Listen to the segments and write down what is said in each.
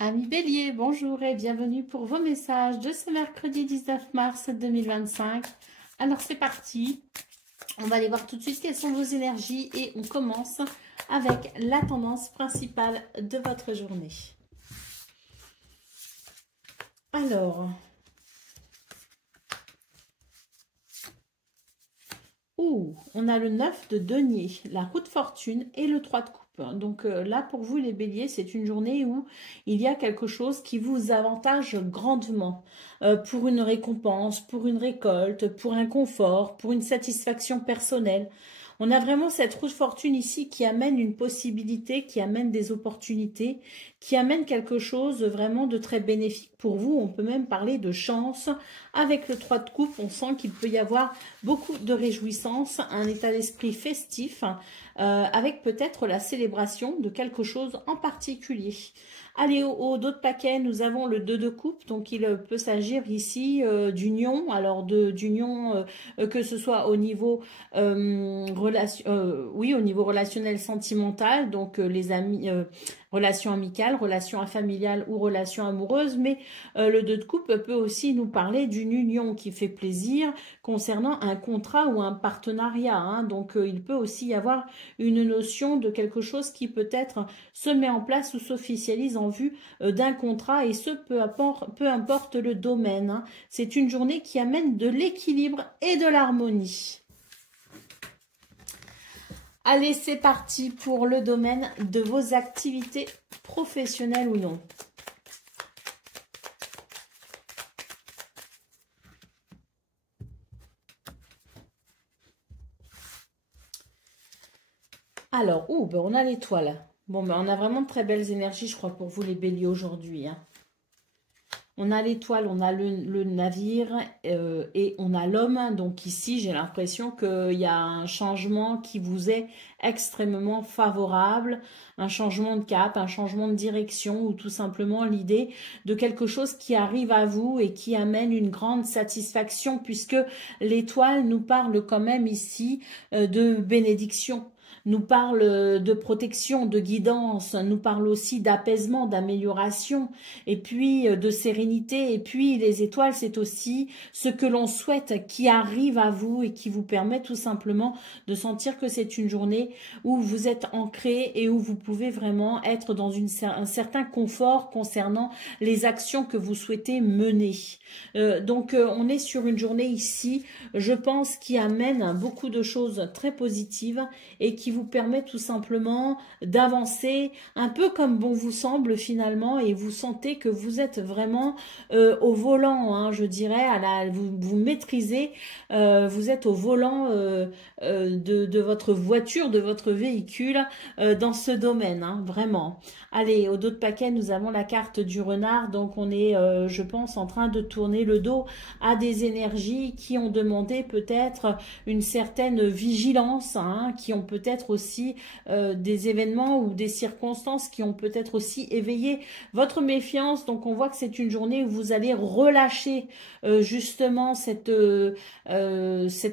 Amis Bélier, bonjour et bienvenue pour vos messages de ce mercredi 19 mars 2025. Alors c'est parti, on va aller voir tout de suite quelles sont vos énergies et on commence avec la tendance principale de votre journée. Alors, on a le 9 de denier, la roue de fortune et le 3 de coupe. Donc là, pour vous les béliers, c'est une journée où il y a quelque chose qui vous avantage grandement pour une récompense, pour une récolte, pour un confort, pour une satisfaction personnelle. On a vraiment cette roue de fortune ici qui amène une possibilité, qui amène des opportunités, qui amène quelque chose vraiment de très bénéfique pour vous. On peut même parler de chance. Avec le 3 de coupe, on sent qu'il peut y avoir beaucoup de réjouissance, un état d'esprit festif, avec peut-être la célébration de quelque chose en particulier. Allez, au dos de paquet, nous avons le 2 de coupe, donc il peut s'agir ici d'union, alors d'union que ce soit au niveau au niveau relationnel sentimental, donc les amis, relations amicales, relations familiales ou relations amoureuses, mais le 2 de coupe peut aussi nous parler d'une union qui fait plaisir concernant un contrat ou un partenariat, hein. Donc il peut aussi y avoir une notion de quelque chose qui peut-être se met en place ou s'officialise en vue d'un contrat, et ce peu importe le domaine, hein. C'est une journée qui amène de l'équilibre et de l'harmonie. Allez, c'est parti pour le domaine de vos activités professionnelles ou non. Alors, ben on a l'étoile. Bon, ben on a vraiment de très belles énergies, je crois, pour vous les béliers aujourd'hui, hein. On a l'étoile, on a le navire et on a l'homme. Donc ici, j'ai l'impression qu'il y a un changement qui vous est extrêmement favorable, un changement de cap, un changement de direction, ou tout simplement l'idée de quelque chose qui arrive à vous et qui amène une grande satisfaction, puisque l'étoile nous parle quand même ici de bénédiction, nous parle de protection, de guidance, nous parle aussi d'apaisement, d'amélioration, et puis de sérénité. Et puis les étoiles, c'est aussi ce que l'on souhaite qui arrive à vous et qui vous permet tout simplement de sentir que c'est une journée où vous êtes ancré et où vous pouvez vraiment être dans un certain confort concernant les actions que vous souhaitez mener. Donc on est sur une journée ici, je pense, qui amène beaucoup de choses très positives et qui vous permet tout simplement d'avancer un peu comme bon vous semble finalement, et vous sentez que vous êtes vraiment au volant, hein, je dirais, vous maîtrisez, vous êtes au volant de votre voiture, de votre véhicule dans ce domaine, hein, vraiment. Allez, au dos de paquet, nous avons la carte du renard, donc on est, je pense, en train de tourner le dos à des énergies qui ont demandé peut-être une certaine vigilance, hein, qui ont peut-être aussi des événements ou des circonstances qui ont peut-être aussi éveillé votre méfiance. Donc on voit que c'est une journée où vous allez relâcher justement cette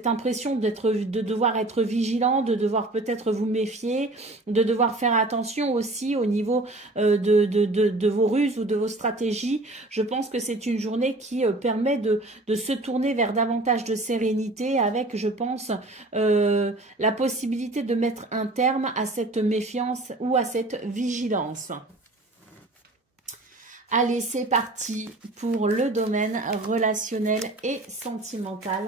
impression de devoir être vigilant, de devoir peut-être vous méfier, de devoir faire attention aussi au niveau de vos ruses ou de vos stratégies. Je pense que c'est une journée qui permet de se tourner vers davantage de sérénité, avec, je pense, la possibilité de mettre un terme à cette méfiance ou à cette vigilance. Allez, c'est parti pour le domaine relationnel et sentimental.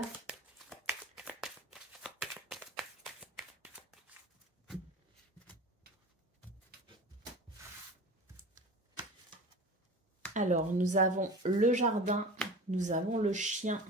Alors, nous avons le jardin, nous avons le chien.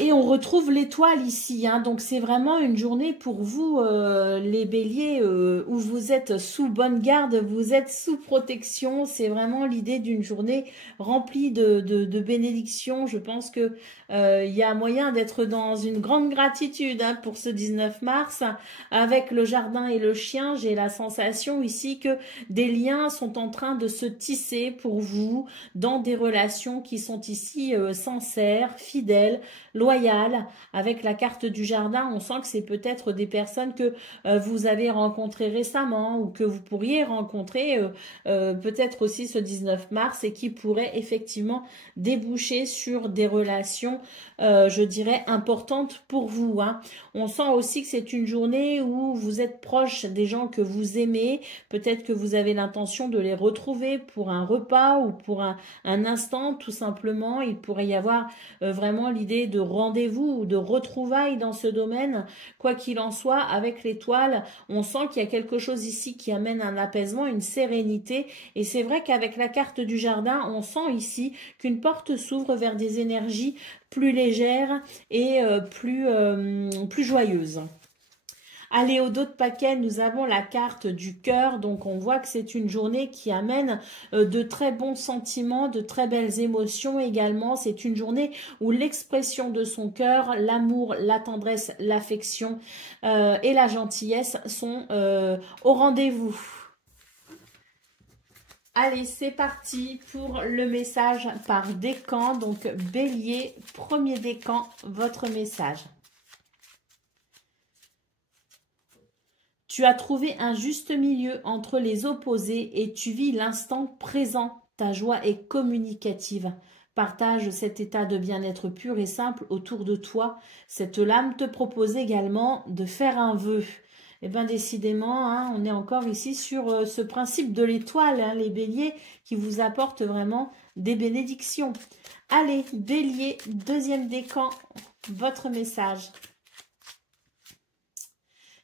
Et on retrouve l'étoile ici, hein. Donc c'est vraiment une journée pour vous, les béliers, où vous êtes sous bonne garde, vous êtes sous protection. C'est vraiment l'idée d'une journée remplie de bénédictions. Je pense que il y a moyen d'être dans une grande gratitude, hein, pour ce 19 mars. Avec le jardin et le chien, j'ai la sensation ici que des liens sont en train de se tisser pour vous dans des relations qui sont ici sincères, fidèles. loyal. Avec la carte du jardin, on sent que c'est peut-être des personnes que vous avez rencontrées récemment ou que vous pourriez rencontrer peut-être aussi ce 19 mars et qui pourraient effectivement déboucher sur des relations, je dirais, importantes pour vous, hein. On sent aussi que c'est une journée où vous êtes proche des gens que vous aimez. Peut-être que vous avez l'intention de les retrouver pour un repas ou pour un instant, tout simplement. Il pourrait y avoir vraiment l'idée de rendez-vous ou de retrouvailles dans ce domaine. Quoi qu'il en soit, avec l'étoile, on sent qu'il y a quelque chose ici qui amène un apaisement, une sérénité. Et c'est vrai qu'avec la carte du jardin, on sent ici qu'une porte s'ouvre vers des énergies plus légères et plus joyeuses. Allez, au dos de paquet, nous avons la carte du cœur. Donc, on voit que c'est une journée qui amène de très bons sentiments, de très belles émotions également. C'est une journée où l'expression de son cœur, l'amour, la tendresse, l'affection et la gentillesse sont au rendez-vous. Allez, c'est parti pour le message par décan. Donc, Bélier, premier décan, votre message. Tu as trouvé un juste milieu entre les opposés et tu vis l'instant présent. Ta joie est communicative. Partage cet état de bien-être pur et simple autour de toi. Cette lame te propose également de faire un vœu. Eh bien, décidément, hein, on est encore ici sur ce principe de l'étoile, hein, les béliers, qui vous apportent vraiment des bénédictions. Allez, bélier, deuxième décan, votre message.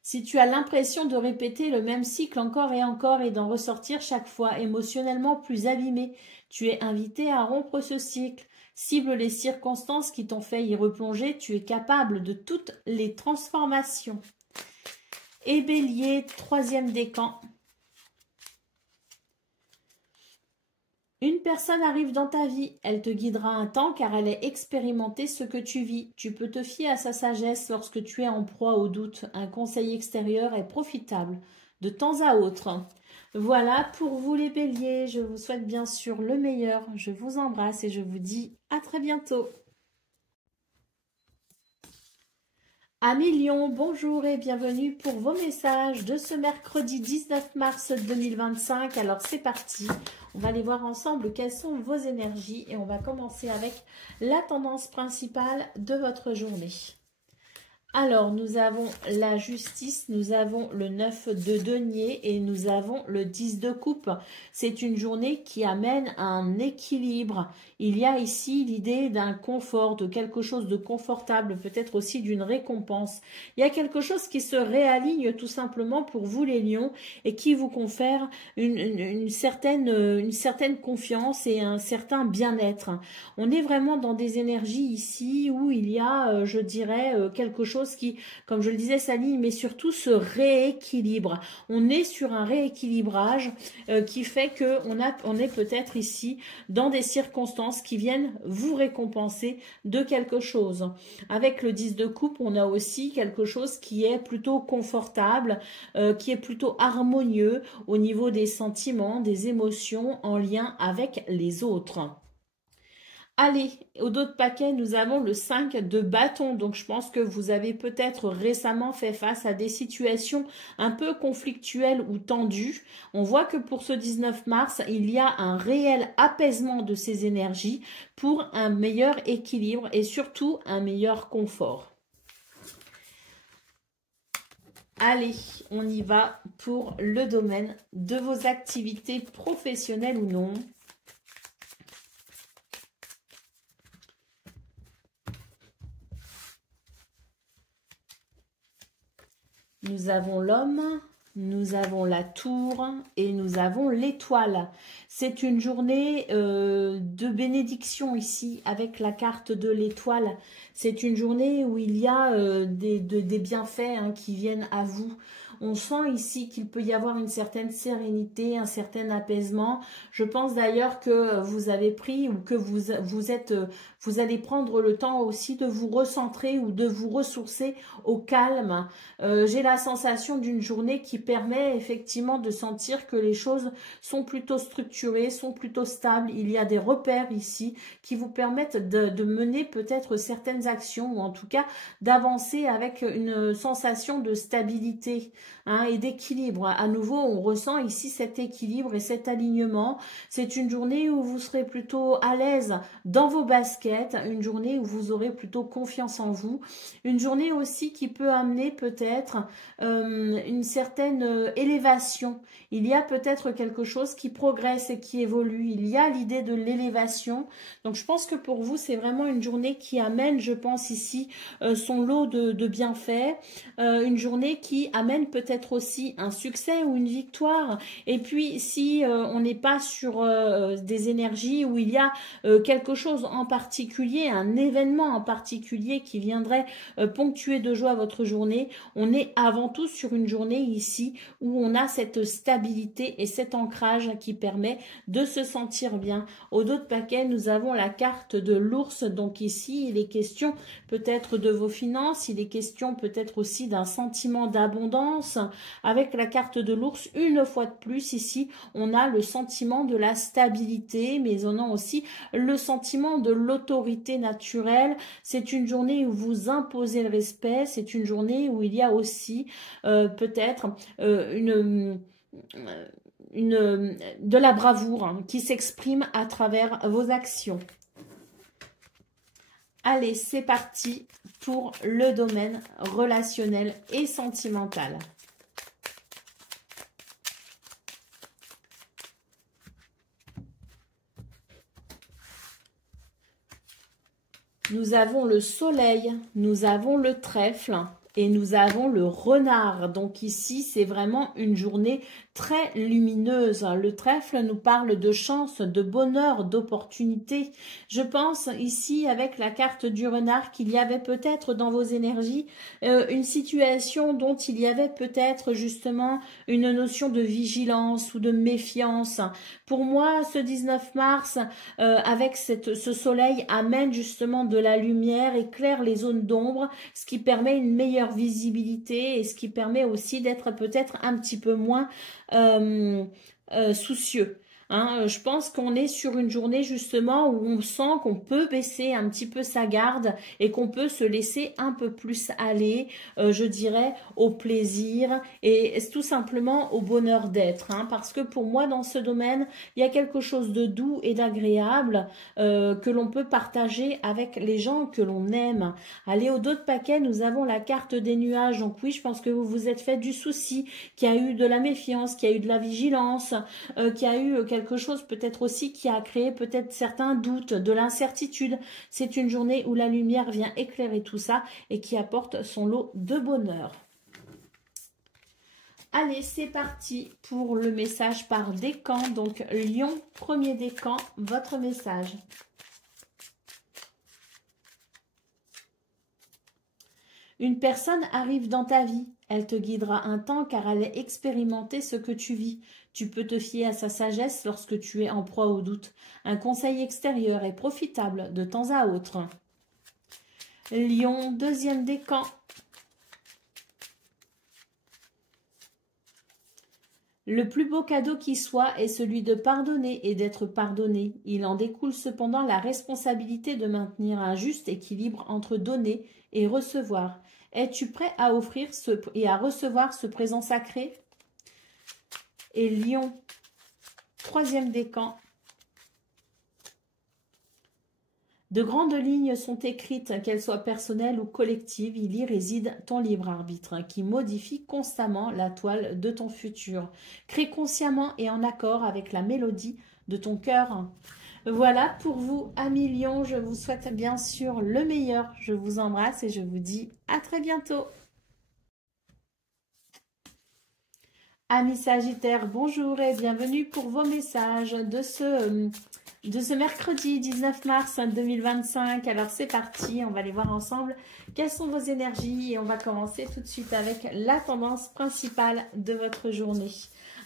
Si tu as l'impression de répéter le même cycle encore et d'en ressortir chaque fois émotionnellement plus abîmé, tu es invité à rompre ce cycle. Cible les circonstances qui t'ont fait y replonger, tu es capable de toutes les transformations. Et Bélier, troisième décan. Une personne arrive dans ta vie, elle te guidera un temps car elle a expérimenté ce que tu vis. Tu peux te fier à sa sagesse lorsque tu es en proie au doute. Un conseil extérieur est profitable de temps à autre. Voilà pour vous les béliers, je vous souhaite bien sûr le meilleur. Je vous embrasse et je vous dis à très bientôt. Amis Lion, bonjour et bienvenue pour vos messages de ce mercredi 19 mars 2025. Alors c'est parti, on va aller voir ensemble quelles sont vos énergies et on va commencer avec la tendance principale de votre journée. Alors, nous avons la justice, nous avons le 9 de denier et nous avons le 10 de coupe. C'est une journée qui amène un équilibre. Il y a ici l'idée d'un confort, de quelque chose de confortable, peut-être aussi d'une récompense. Il y a quelque chose qui se réaligne tout simplement pour vous les lions et qui vous confère une certaine confiance et un certain bien-être. On est vraiment dans des énergies ici où il y a, je dirais, quelque chose qui, comme je le disais, s'aligne, mais surtout se rééquilibre. On est sur un rééquilibrage qui fait qu'on est peut-être ici dans des circonstances qui viennent vous récompenser de quelque chose. Avec le 10 de coupe, on a aussi quelque chose qui est plutôt confortable, qui est plutôt harmonieux au niveau des sentiments, des émotions en lien avec les autres. Allez, au dos de paquet, nous avons le 5 de bâton. Donc, je pense que vous avez peut-être récemment fait face à des situations un peu conflictuelles ou tendues. On voit que pour ce 19 mars, il y a un réel apaisement de ces énergies pour un meilleur équilibre et surtout un meilleur confort. Allez, on y va pour le domaine de vos activités professionnelles ou non. Nous avons l'homme, nous avons la tour et nous avons l'étoile. C'est une journée de bénédiction ici avec la carte de l'étoile. C'est une journée où il y a des bienfaits qui viennent à vous. On sent ici qu'il peut y avoir une certaine sérénité, un certain apaisement. Je pense d'ailleurs que vous avez pris ou que vous allez prendre le temps aussi de vous recentrer ou de vous ressourcer au calme. J'ai la sensation d'une journée qui permet effectivement de sentir que les choses sont plutôt structurées, sont plutôt stables. Il y a des repères ici qui vous permettent de mener peut-être certaines actions ou en tout cas d'avancer avec une sensation de stabilité et d'équilibre. À nouveau, on ressent ici cet équilibre et cet alignement. C'est une journée où vous serez plutôt à l'aise dans vos baskets, une journée où vous aurez plutôt confiance en vous, une journée aussi qui peut amener peut-être une certaine élévation. Il y a peut-être quelque chose qui progresse et qui évolue. Il y a l'idée de l'élévation. Donc je pense que pour vous, c'est vraiment une journée qui amène, je pense ici, son lot de bienfaits. Une journée qui amène peut-être aussi un succès ou une victoire. Et puis si on n'est pas sur des énergies où il y a quelque chose en particulier, un événement en particulier qui viendrait ponctuer de joie votre journée, on est avant tout sur une journée ici où on a cette stabilité et cet ancrage qui permet de se sentir bien. Au dos de paquet, nous avons la carte de l'ours. Donc ici, il est question peut-être de vos finances, il est question peut-être aussi d'un sentiment d'abondance. Avec la carte de l'ours, une fois de plus, ici, on a le sentiment de la stabilité, mais on a aussi le sentiment de l'autorité naturelle. C'est une journée où vous imposez le respect, c'est une journée où il y a aussi peut-être de la bravoure qui s'exprime à travers vos actions. Allez, c'est parti pour le domaine relationnel et sentimental. Nous avons le soleil, nous avons le trèfle et nous avons le renard. Donc ici, c'est vraiment une journée très lumineuse. Le trèfle nous parle de chance, de bonheur, d'opportunité. Je pense ici, avec la carte du renard, qu'il y avait peut-être dans vos énergies une situation dont il y avait peut-être justement une notion de vigilance ou de méfiance. Pour moi, ce 19 mars, avec ce soleil, amène justement de la lumière, éclaire les zones d'ombre, ce qui permet une meilleure visibilité et ce qui permet aussi d'être peut-être un petit peu moins soucieux. Je pense qu'on est sur une journée justement où on sent qu'on peut baisser un petit peu sa garde et qu'on peut se laisser un peu plus aller, je dirais, au plaisir et tout simplement au bonheur d'être. Parce que pour moi, dans ce domaine, il y a quelque chose de doux et d'agréable que l'on peut partager avec les gens que l'on aime. Allez, au dos de paquet, nous avons la carte des nuages. Donc oui, je pense que vous vous êtes fait du souci, qu'il y a eu de la méfiance, qu'il y a eu de la vigilance, qu'il y a eu quelque chose peut-être aussi qui a créé peut-être certains doutes, de l'incertitude. C'est une journée où la lumière vient éclairer tout ça et qui apporte son lot de bonheur. Allez, c'est parti pour le message par décan. Donc, Lion, premier décan, votre message. Une personne arrive dans ta vie. Elle te guidera un temps car elle a expérimenté ce que tu vis. Tu peux te fier à sa sagesse lorsque tu es en proie au doute. Un conseil extérieur est profitable de temps à autre. Lion, deuxième décan. Le plus beau cadeau qui soit est celui de pardonner et d'être pardonné. Il en découle cependant la responsabilité de maintenir un juste équilibre entre donner et recevoir. Es-tu prêt à offrir et à recevoir ce présent sacré? Et Lion, troisième décan. De grandes lignes sont écrites, qu'elles soient personnelles ou collectives. Il y réside ton libre arbitre, qui modifie constamment la toile de ton futur. Crée consciemment et en accord avec la mélodie de ton cœur. Voilà pour vous, amis Lion. Je vous souhaite bien sûr le meilleur. Je vous embrasse et je vous dis à très bientôt. Amis Sagittaires, bonjour et bienvenue pour vos messages de ce de ce mercredi 19 mars 2025. Alors c'est parti, on va aller voir ensemble quelles sont vos énergies et on va commencer tout de suite avec la tendance principale de votre journée.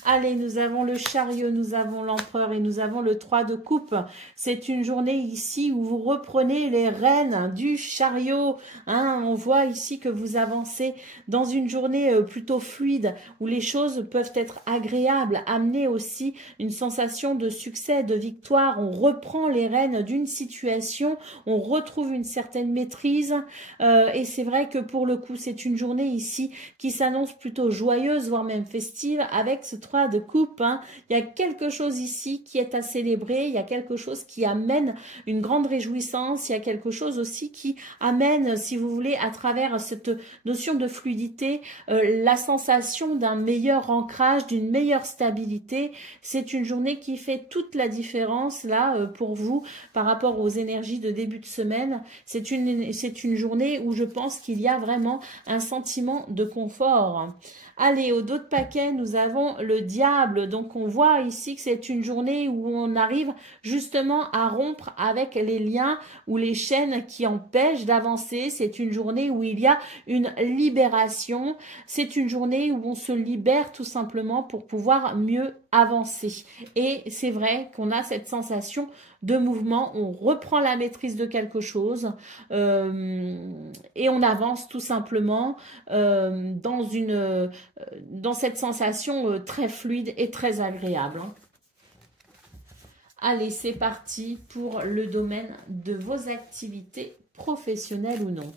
Allez, nous avons le chariot, nous avons l'empereur et nous avons le 3 de coupe. C'est une journée ici où vous reprenez les rênes du chariot. Hein, on voit ici que vous avancez dans une journée plutôt fluide où les choses peuvent être agréables, amener aussi une sensation de succès, de victoire. On reprend les rênes d'une situation, on retrouve une certaine maîtrise et c'est vrai que pour le coup, c'est une journée ici qui s'annonce plutôt joyeuse, voire même festive avec ce 3 de coupe. Hein. Il y a quelque chose ici qui est à célébrer, il y a quelque chose qui amène une grande réjouissance, il y a quelque chose aussi qui amène, si vous voulez, à travers cette notion de fluidité, la sensation d'un meilleur ancrage, d'une meilleure stabilité. C'est une journée qui fait toute la différence là pour vous par rapport aux énergies de début de semaine. C'est une journée où je pense qu'il y a vraiment un sentiment de confort. Allez, au dos de paquet, nous avons le diable. Donc, on voit ici que c'est une journée où on arrive justement à rompre avec les liens ou les chaînes qui empêchent d'avancer. C'est une journée où il y a une libération. C'est une journée où on se libère tout simplement pour pouvoir mieux avancer. Et c'est vrai qu'on a cette sensation de mouvement, on reprend la maîtrise de quelque chose et on avance tout simplement dans cette sensation très fluide et très agréable. Hein. Allez, c'est parti pour le domaine de vos activités professionnelles ou non.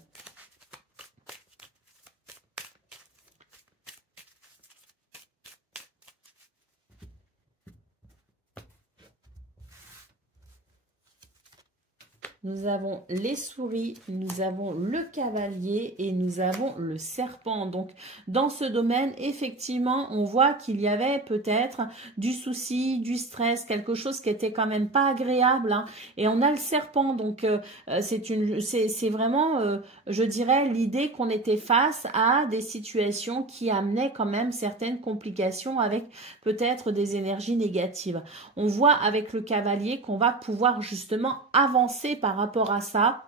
Nous avons les souris, nous avons le cavalier et nous avons le serpent. Donc, dans ce domaine, effectivement, on voit qu'il y avait peut-être du souci, du stress, quelque chose qui était quand même pas agréable. Hein. Et on a le serpent. Donc, c'est vraiment, je dirais, l'idée qu'on était face à des situations qui amenaient quand même certaines complications avec peut-être des énergies négatives. On voit avec le cavalier qu'on va pouvoir justement avancer par rapport à ça.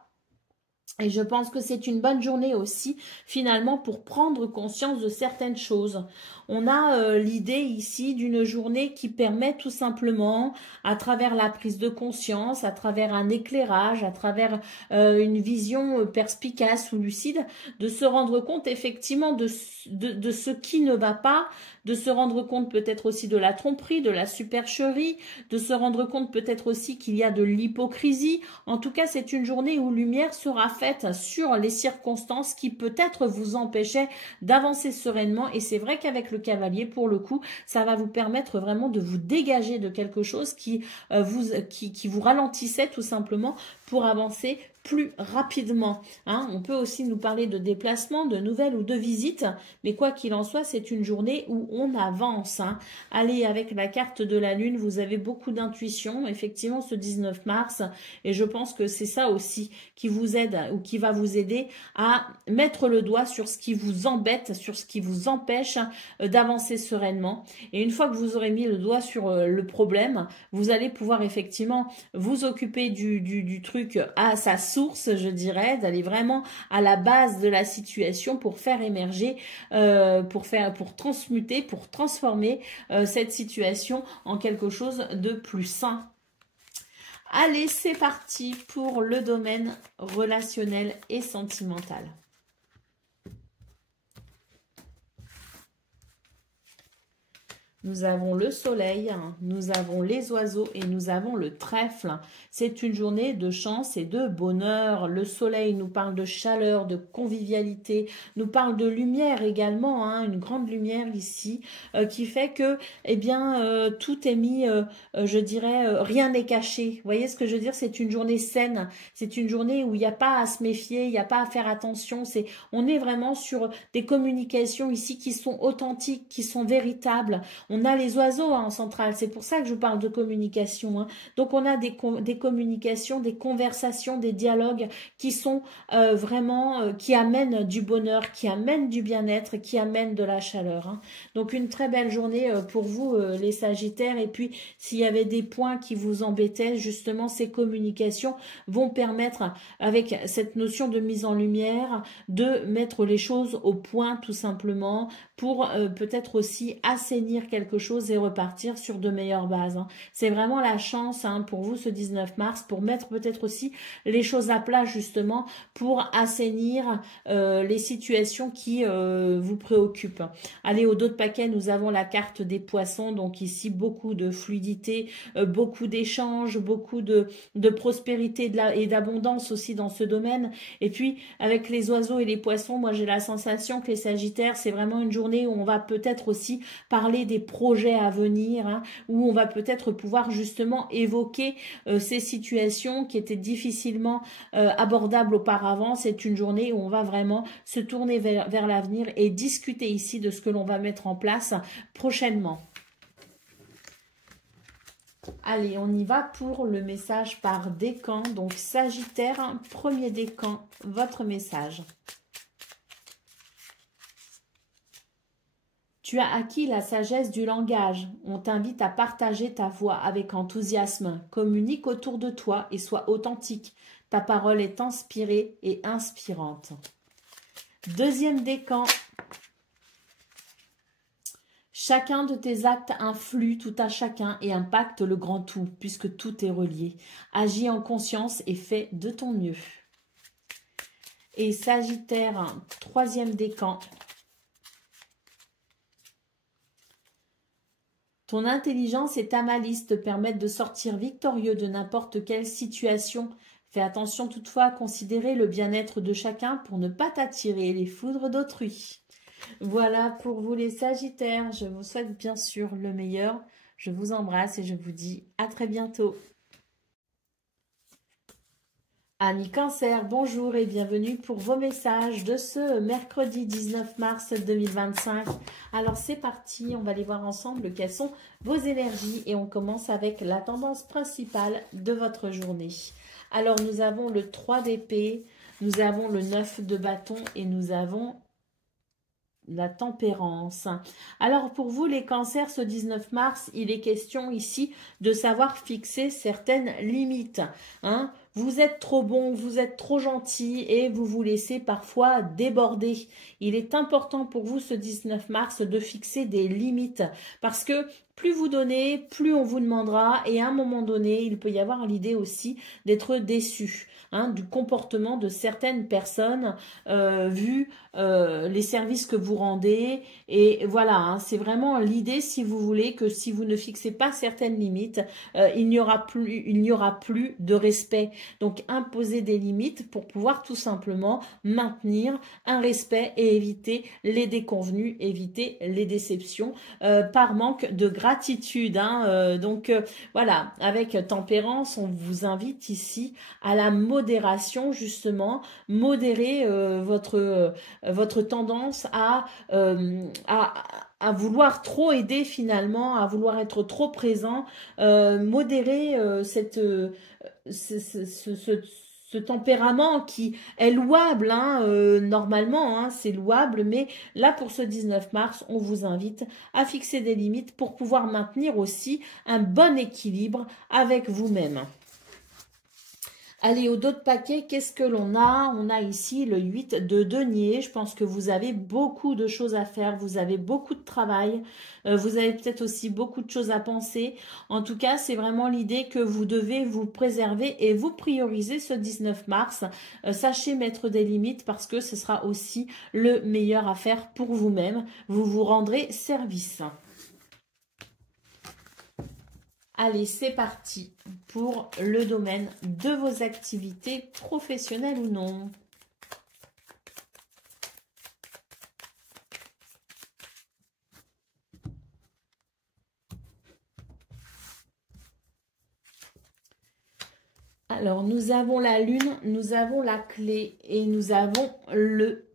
Et je pense que c'est une bonne journée aussi, finalement, pour prendre conscience de certaines choses. On a l'idée ici d'une journée qui permet tout simplement, à travers la prise de conscience, à travers un éclairage, à travers une vision perspicace ou lucide, de se rendre compte effectivement de ce qui ne va pas, de se rendre compte peut-être aussi de la tromperie, de la supercherie, de se rendre compte peut-être aussi qu'il y a de l'hypocrisie. En tout cas, c'est une journée où lumière sera faite sur les circonstances qui peut-être vous empêchaient d'avancer sereinement. Et c'est vrai qu'avec le cavalier, pour le coup, ça va vous permettre vraiment de vous dégager de quelque chose qui vous ralentissait tout simplement pour avancer plus rapidement. Hein. On peut aussi nous parler de déplacement, de nouvelles ou de visites, mais quoi qu'il en soit, c'est une journée où on avance. Hein. Allez, avec la carte de la Lune, vous avez beaucoup d'intuition, effectivement, ce 19 mars, et je pense que c'est ça aussi qui vous aide ou qui va vous aider à mettre le doigt sur ce qui vous embête, sur ce qui vous empêche d'avancer sereinement. Et une fois que vous aurez mis le doigt sur le problème, vous allez pouvoir effectivement vous occuper du truc à sa source, je dirais, d'aller vraiment à la base de la situation pour faire émerger, pour transmuter, pour transformer cette situation en quelque chose de plus sain. Allez, c'est parti pour le domaine relationnel et sentimental. Nous avons le soleil, nous avons les oiseaux et nous avons le trèfle. C'est une journée de chance et de bonheur. Le soleil nous parle de chaleur, de convivialité, nous parle de lumière également, hein, une grande lumière ici qui fait que, eh bien, tout est mis, je dirais, rien n'est caché. Vous voyez ce que je veux dire? C'est une journée saine, c'est une journée où il n'y a pas à se méfier, il n'y a pas à faire attention. On est vraiment sur des communications ici qui sont authentiques, qui sont véritables. On a les oiseaux hein, en centrale, c'est pour ça que je vous parle de communication. Hein. Donc on a des communications, des conversations, des dialogues qui sont vraiment, qui amènent du bonheur, qui amènent du bien-être, qui amènent de la chaleur. Hein. Donc une très belle journée pour vous les Sagittaires. Et puis s'il y avait des points qui vous embêtaient, justement ces communications vont permettre, avec cette notion de mise en lumière, de mettre les choses au point tout simplement pour peut-être aussi assainir quelque chose et repartir sur de meilleures bases. Hein. C'est vraiment la chance hein, pour vous ce 19 mars pour mettre peut-être aussi les choses à plat justement pour assainir les situations qui vous préoccupent. Allez, au dos de paquet, nous avons la carte des poissons, donc ici beaucoup de fluidité, beaucoup d'échanges, beaucoup de prospérité et d'abondance aussi dans ce domaine. Et puis avec les oiseaux et les poissons, moi j'ai la sensation que les Sagittaires, c'est vraiment une journée où on va peut-être aussi parler des projets à venir, hein, où on va peut-être pouvoir justement évoquer ces situations qui étaient difficilement abordables auparavant. C'est une journée où on va vraiment se tourner vers l'avenir et discuter ici de ce que l'on va mettre en place prochainement. Allez, on y va pour le message par décan. Donc, Sagittaire, premier décan, votre message. Tu as acquis la sagesse du langage. On t'invite à partager ta voix avec enthousiasme. Communique autour de toi et sois authentique. Ta parole est inspirée et inspirante. Deuxième décan. Chacun de tes actes influe tout à chacun et impacte le grand tout, puisque tout est relié. Agis en conscience et fais de ton mieux. Et Sagittaire, troisième décan. Ton intelligence et ta malice te permettent de sortir victorieux de n'importe quelle situation. Fais attention toutefois à considérer le bien-être de chacun pour ne pas t'attirer les foudres d'autrui. Voilà pour vous les Sagittaires. Je vous souhaite bien sûr le meilleur. Je vous embrasse et je vous dis à très bientôt. Amis Cancer, bonjour et bienvenue pour vos messages de ce mercredi 19 mars 2025. Alors c'est parti, on va aller voir ensemble quelles sont vos énergies et on commence avec la tendance principale de votre journée. Alors nous avons le 3 d'épée, nous avons le 9 de bâton et nous avons la tempérance. Alors pour vous les cancers, ce 19 mars, il est question ici de savoir fixer certaines limites. Hein. Vous êtes trop bon, vous êtes trop gentil et vous vous laissez parfois déborder. Il est important pour vous ce 19 mars de fixer des limites parce que plus vous donnez, plus on vous demandera et à un moment donné, il peut y avoir l'idée aussi d'être déçu. Hein, du comportement de certaines personnes vu les services que vous rendez et voilà, hein, c'est vraiment l'idée si vous voulez que si vous ne fixez pas certaines limites, il n'y aura plus de respect. Donc imposer des limites pour pouvoir tout simplement maintenir un respect et éviter les déconvenus, éviter les déceptions par manque de gratitude. Hein, donc voilà, avec tempérance, on vous invite ici à la modération justement, modérer votre tendance à vouloir trop aider finalement, à vouloir être trop présent, modérer ce tempérament qui est louable, hein, normalement, hein, c'est louable, mais là pour ce 19 mars, on vous invite à fixer des limites pour pouvoir maintenir aussi un bon équilibre avec vous-même. Allez, au dos de paquet, qu'est-ce que l'on a? On a ici le 8 de denier. Je pense que vous avez beaucoup de choses à faire. Vous avez beaucoup de travail. Vous avez peut-être aussi beaucoup de choses à penser. En tout cas, c'est vraiment l'idée que vous devez vous préserver et vous prioriser ce 19 mars. Sachez mettre des limites parce que ce sera aussi le meilleur à faire pour vous-même. Vous vous rendrez service. Allez, c'est parti pour le domaine de vos activités professionnelles ou non. Alors, nous avons la lune, nous avons la clé et nous avons le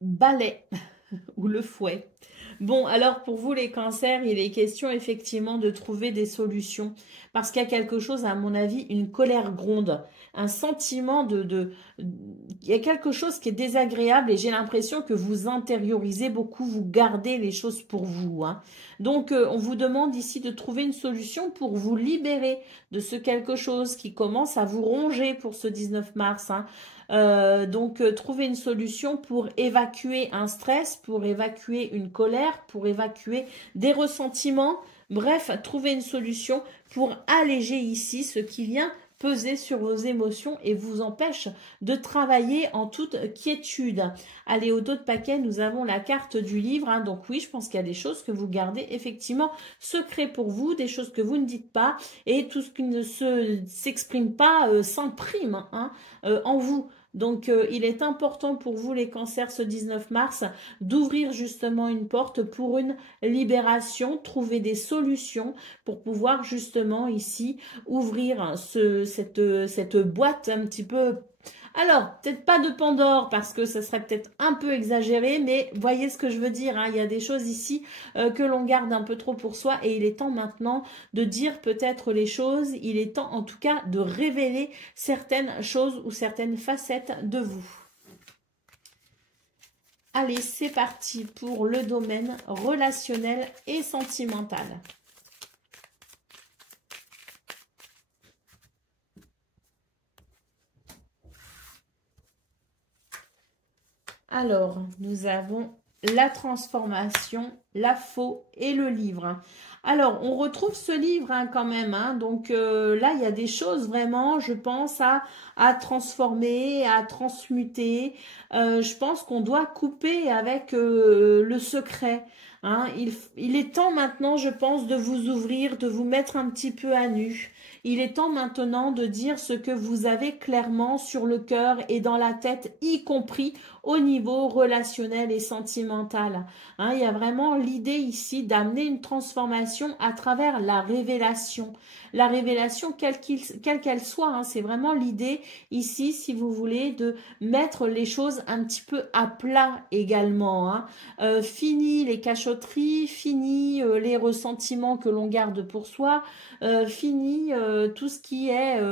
balai ou le fouet. Bon, alors pour vous les cancers, il est question effectivement de trouver des solutions. Parce qu'il y a quelque chose, à mon avis, une colère gronde, un sentiment il y a quelque chose qui est désagréable et j'ai l'impression que vous intériorisez beaucoup, vous gardez les choses pour vous, hein. Donc, on vous demande ici de trouver une solution pour vous libérer de ce quelque chose qui commence à vous ronger pour ce 19 mars, hein. Donc, trouver une solution pour évacuer un stress, pour évacuer une colère, pour évacuer des ressentiments. Bref, trouver une solution pour alléger ici ce qui vient peser sur vos émotions et vous empêche de travailler en toute quiétude. Allez, au dos de paquet, nous avons la carte du livre, hein. Donc oui, je pense qu'il y a des choses que vous gardez effectivement secret pour vous, des choses que vous ne dites pas, et tout ce qui ne s'exprime pas s'imprime, hein, en vous. Donc, il est important pour vous, les cancers, ce 19 mars, d'ouvrir justement une porte pour une libération, trouver des solutions pour pouvoir justement ici ouvrir cette boîte un petit peu. Alors, peut-être pas de Pandore parce que ça serait peut-être un peu exagéré, mais voyez ce que je veux dire, hein. Il y a des choses ici que l'on garde un peu trop pour soi et il est temps maintenant de dire peut-être les choses. Il est temps en tout cas de révéler certaines choses ou certaines facettes de vous. Allez, c'est parti pour le domaine relationnel et sentimental. Alors, nous avons la transformation, la faux et le livre. Alors, on retrouve ce livre, hein, quand même, hein. Donc là, il y a des choses vraiment, je pense, à transformer, à transmuter. Je pense qu'on doit couper avec le secret, hein. Il est temps maintenant, je pense, de vous ouvrir, de vous mettre un petit peu à nu. Il est temps maintenant de dire ce que vous avez clairement sur le cœur et dans la tête, y compris au niveau relationnel et sentimental, hein. Il y a vraiment l'idée ici d'amener une transformation à travers la révélation. La révélation, quelle qu'elle soit, hein, c'est vraiment l'idée ici, si vous voulez, de mettre les choses un petit peu à plat également, hein. Fini les cachotteries, fini les ressentiments que l'on garde pour soi, fini tout ce qui est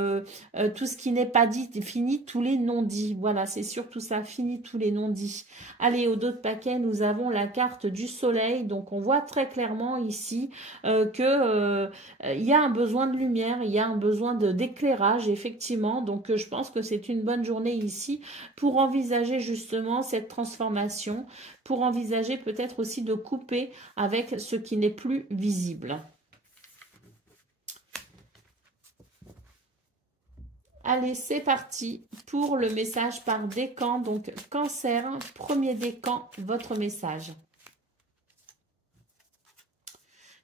tout ce qui n'est pas dit, fini tous les non-dits. Voilà, c'est surtout ça, fini tous les non-dits. Allez, au dos de paquet, nous avons la carte du soleil. Donc, on voit très clairement ici que il y a un besoin de lumière, il y a un besoin d'éclairage, effectivement. Donc, je pense que c'est une bonne journée ici pour envisager justement cette transformation, pour envisager peut-être aussi de couper avec ce qui n'est plus visible. Allez, c'est parti pour le message par décan. Donc, cancer, premier décan, votre message.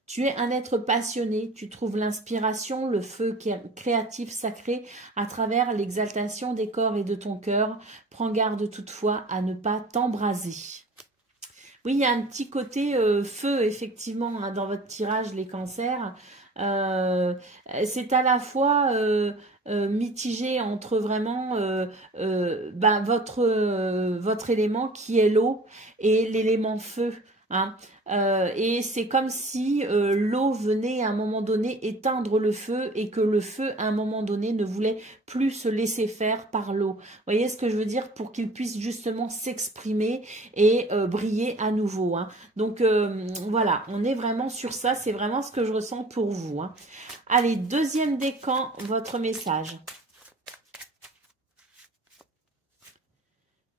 Tu es un être passionné, tu trouves l'inspiration, le feu créatif sacré à travers l'exaltation des corps et de ton cœur. Prends garde toutefois à ne pas t'embraser. Oui, il y a un petit côté feu, effectivement, hein, dans votre tirage, les cancers. C'est à la fois mitigé entre vraiment votre élément qui est l'eau et l'élément feu, hein. Et c'est comme si l'eau venait à un moment donné éteindre le feu et que le feu à un moment donné ne voulait plus se laisser faire par l'eau. Vous voyez ce que je veux dire, pour qu'il puisse justement s'exprimer et briller à nouveau, hein. Donc voilà, on est vraiment sur ça, c'est vraiment ce que je ressens pour vous, hein. Allez, deuxième décan, votre message.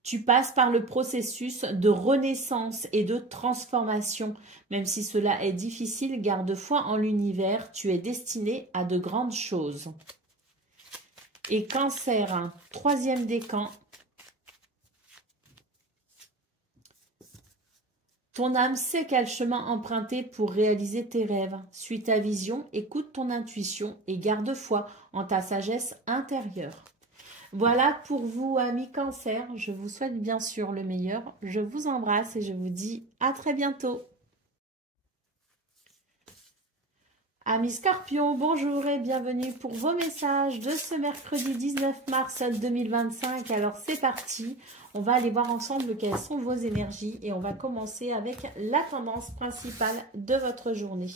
Tu passes par le processus de renaissance et de transformation. Même si cela est difficile, garde foi en l'univers. Tu es destiné à de grandes choses. Et cancer, hein, troisième décan. Ton âme sait quel chemin emprunter pour réaliser tes rêves. Suis ta vision, écoute ton intuition et garde foi en ta sagesse intérieure. Voilà pour vous, amis cancer. Je vous souhaite bien sûr le meilleur. Je vous embrasse et je vous dis à très bientôt. Amis Scorpion, bonjour et bienvenue pour vos messages de ce mercredi 19 mars 2025. Alors c'est parti, on va aller voir ensemble quelles sont vos énergies et on va commencer avec la tendance principale de votre journée.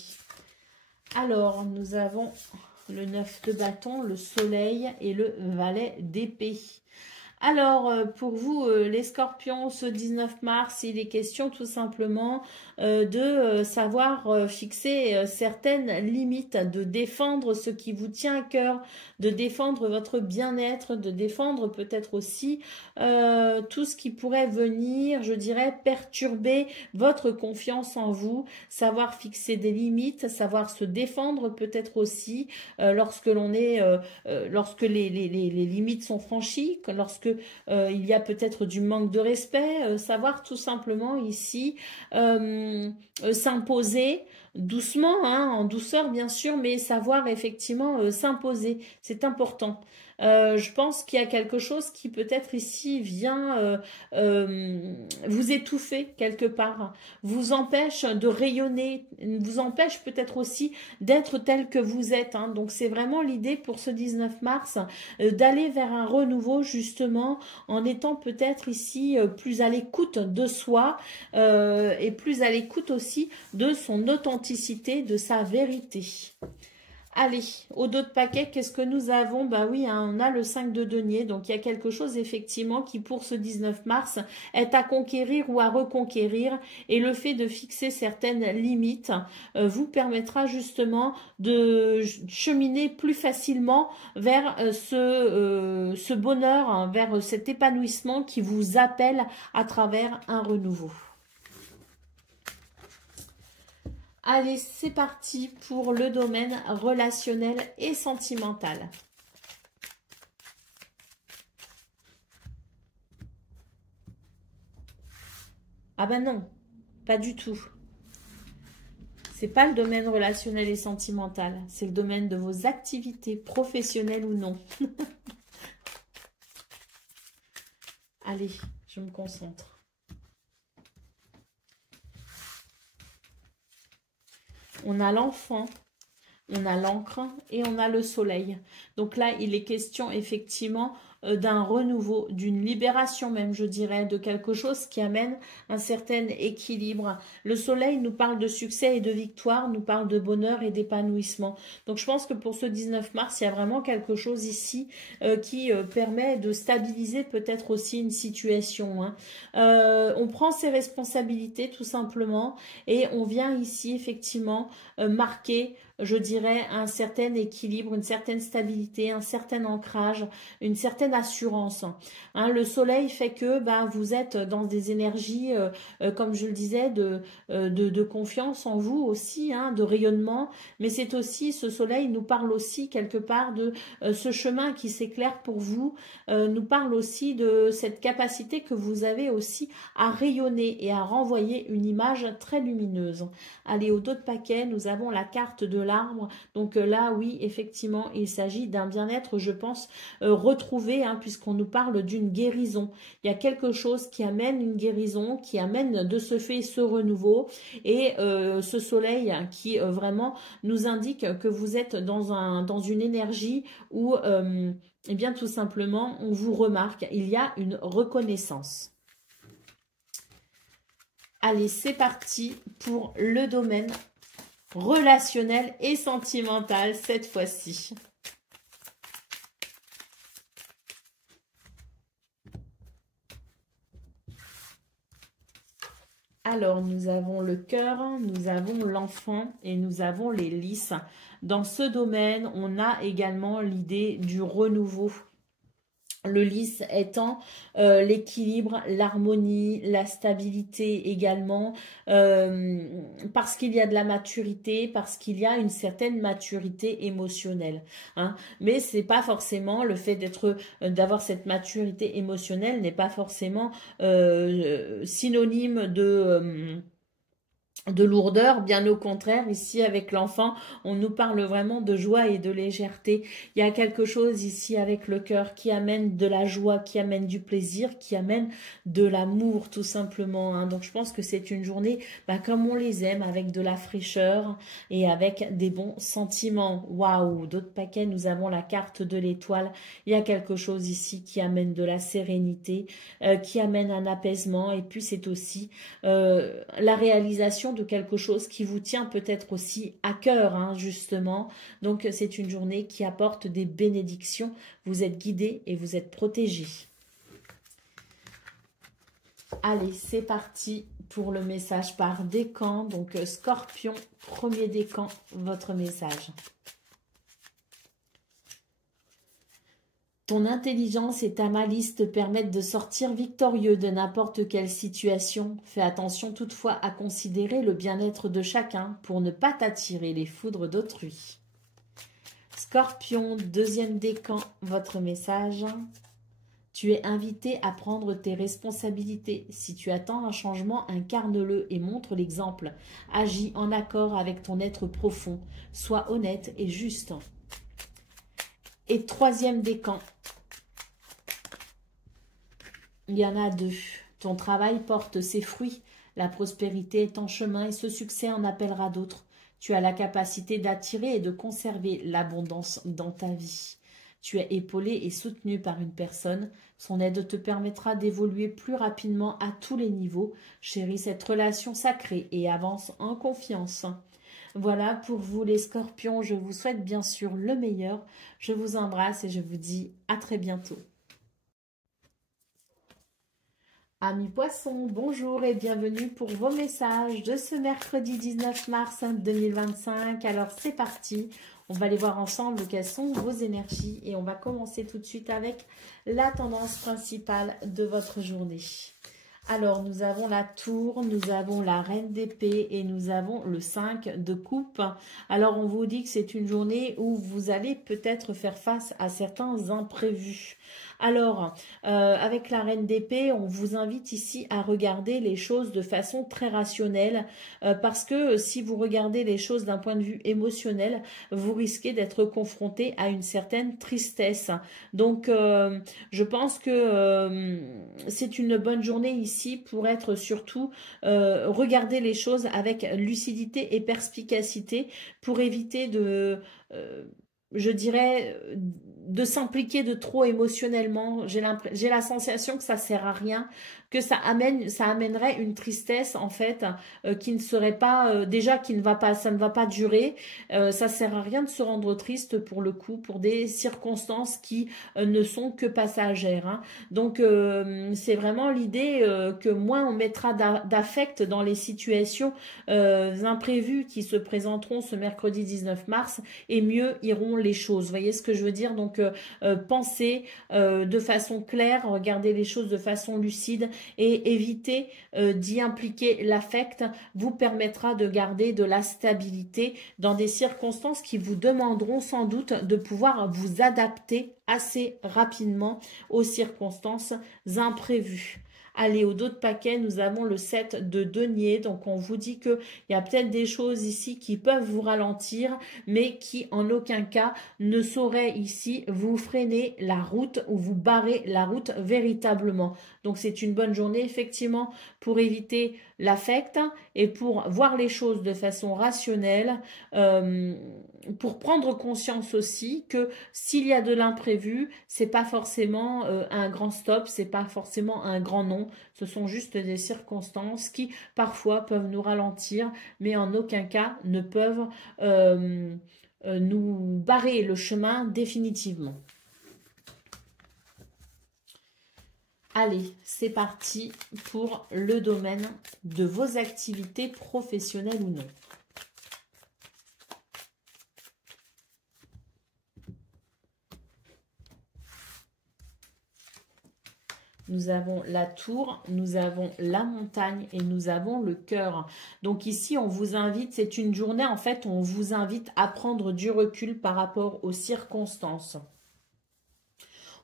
Alors nous avons le 9 de bâton, le soleil et le valet d'épée. Alors, pour vous, les scorpions, ce 19 mars, il est question tout simplement de savoir fixer certaines limites, de défendre ce qui vous tient à cœur, de défendre votre bien-être, de défendre peut-être aussi tout ce qui pourrait venir, je dirais, perturber votre confiance en vous, savoir fixer des limites, savoir se défendre peut-être aussi lorsque l'on est, lorsque les limites sont franchies, lorsque il y a peut-être du manque de respect, savoir tout simplement ici s'imposer doucement, hein, en douceur bien sûr, mais savoir effectivement s'imposer, c'est important. Je pense qu'il y a quelque chose qui peut-être ici vient vous étouffer quelque part, vous empêche de rayonner, vous empêche peut-être aussi d'être tel que vous êtes. Hein. Donc c'est vraiment l'idée pour ce 19 mars d'aller vers un renouveau justement en étant peut-être ici plus à l'écoute de soi et plus à l'écoute aussi de son authenticité, de sa vérité. Allez, au dos de paquet, qu'est-ce que nous avons? Bah oui, hein, on a le 5 de denier, donc il y a quelque chose effectivement qui pour ce 19 mars est à conquérir ou à reconquérir, et le fait de fixer certaines limites vous permettra justement de cheminer plus facilement vers ce bonheur, hein, vers cet épanouissement qui vous appelle à travers un renouveau. Allez, c'est parti pour le domaine relationnel et sentimental. Ah ben non, pas du tout. C'est pas le domaine relationnel et sentimental, c'est le domaine de vos activités professionnelles ou non. Allez, je me concentre. On a l'enfant, on a l'encre et on a le soleil. Donc là, il est question effectivement d'un renouveau, d'une libération même, je dirais, de quelque chose qui amène un certain équilibre. Le soleil nous parle de succès et de victoire, nous parle de bonheur et d'épanouissement. Donc je pense que pour ce 19 mars, il y a vraiment quelque chose ici qui permet de stabiliser peut-être aussi une situation. Hein. On prend ses responsabilités tout simplement et on vient ici effectivement marquer, je dirais, un certain équilibre, une certaine stabilité, un certain ancrage, une certaine assurance. Hein, le soleil fait que vous êtes dans des énergies, comme je le disais, de confiance en vous aussi, hein, de rayonnement, mais c'est aussi, ce soleil nous parle aussi quelque part de ce chemin qui s'éclaire pour vous, nous parle aussi de cette capacité que vous avez aussi à rayonner et à renvoyer une image très lumineuse. Allez, au dos de paquet, nous avons la carte de l'arbre. Donc là, oui, effectivement, il s'agit d'un bien-être, je pense, retrouvé, hein, puisqu'on nous parle d'une guérison. Il y a quelque chose qui amène une guérison, qui amène de ce fait ce renouveau. Et ce soleil qui vraiment nous indique que vous êtes dans une énergie où, eh bien, tout simplement, on vous remarque. Il y a une reconnaissance. Allez, c'est parti pour le domaine relationnel et sentimental cette fois-ci. Alors, nous avons le cœur, nous avons l'enfant et nous avons les lys. Dans ce domaine, on a également l'idée du renouveau. Le lys étant l'équilibre, l'harmonie, la stabilité également, parce qu'il y a de la maturité, parce qu'il y a une certaine maturité émotionnelle. Hein. Mais c'est pas forcément le fait d'avoir cette maturité émotionnelle n'est pas forcément synonyme de lourdeur, bien au contraire, ici avec l'enfant, on nous parle vraiment de joie et de légèreté. Il y a quelque chose ici avec le cœur qui amène de la joie, qui amène du plaisir, qui amène de l'amour tout simplement, hein. Donc je pense que c'est une journée comme on les aime, avec de la fraîcheur et avec des bons sentiments. Waouh, d'autres paquets, nous avons la carte de l'étoile. Il y a quelque chose ici qui amène de la sérénité, qui amène un apaisement, et puis c'est aussi la réalisation de quelque chose qui vous tient peut-être aussi à cœur, hein, justement. Donc c'est une journée qui apporte des bénédictions. Vous êtes guidés et vous êtes protégés. Allez, c'est parti pour le message par décan. Donc Scorpion, premier décan, votre message. Ton intelligence et ta malice te permettent de sortir victorieux de n'importe quelle situation. Fais attention toutefois à considérer le bien-être de chacun pour ne pas t'attirer les foudres d'autrui. Scorpion, deuxième décan, votre message. Tu es invité à prendre tes responsabilités. Si tu attends un changement, incarne-le et montre l'exemple. Agis en accord avec ton être profond. Sois honnête et juste. Et troisième décan. Il y en a deux. Ton travail porte ses fruits. La prospérité est en chemin et ce succès en appellera d'autres. Tu as la capacité d'attirer et de conserver l'abondance dans ta vie. Tu es épaulé et soutenu par une personne. Son aide te permettra d'évoluer plus rapidement à tous les niveaux. Chéris cette relation sacrée et avance en confiance. Voilà pour vous les scorpions. Je vous souhaite bien sûr le meilleur. Je vous embrasse et je vous dis à très bientôt. Amis poissons, bonjour et bienvenue pour vos messages de ce mercredi 19 mars 2025. Alors c'est parti, on va aller voir ensemble quelles sont vos énergies et on va commencer tout de suite avec la tendance principale de votre journée. Alors, nous avons la tour, nous avons la reine d'épée et nous avons le 5 de coupe. Alors, on vous dit que c'est une journée où vous allez peut-être faire face à certains imprévus. Alors, avec la reine d'épée, on vous invite ici à regarder les choses de façon très rationnelle parce que si vous regardez les choses d'un point de vue émotionnel, vous risquez d'être confronté à une certaine tristesse. Donc, je pense que c'est une bonne journée ici pour être surtout regarder les choses avec lucidité et perspicacité pour éviter de... je dirais, de s'impliquer de trop émotionnellement. J'ai la sensation que ça sert à rien, que ça amènerait une tristesse en fait qui ne serait pas déjà qui ne va pas, ça ne va pas durer. Ça sert à rien de se rendre triste pour le coup pour des circonstances qui ne sont que passagères, hein. Donc c'est vraiment l'idée que moins on mettra d'affect dans les situations imprévues qui se présenteront ce mercredi 19 mars et mieux iront les choses. Vous voyez ce que je veux dire? Donc pensez de façon claire, regardez les choses de façon lucide et éviter d'y impliquer l'affect vous permettra de garder de la stabilité dans des circonstances qui vous demanderont sans doute de pouvoir vous adapter assez rapidement aux circonstances imprévues. Allez, au dos de paquet, nous avons le 7 de denier. Donc, on vous dit qu'il y a peut-être des choses ici qui peuvent vous ralentir, mais qui en aucun cas ne sauraient ici vous freiner la route ou vous barrer la route véritablement. Donc, c'est une bonne journée, effectivement, pour éviter l'affect et pour voir les choses de façon rationnelle, pour prendre conscience aussi que s'il y a de l'imprévu, c'est pas forcément un grand stop, c'est pas forcément un grand non, ce sont juste des circonstances qui parfois peuvent nous ralentir, mais en aucun cas ne peuvent nous barrer le chemin définitivement. Allez, c'est parti pour le domaine de vos activités professionnelles ou non. Nous avons la tour, nous avons la montagne et nous avons le cœur. Donc ici, on vous invite, c'est une journée en fait, on vous invite à prendre du recul par rapport aux circonstances.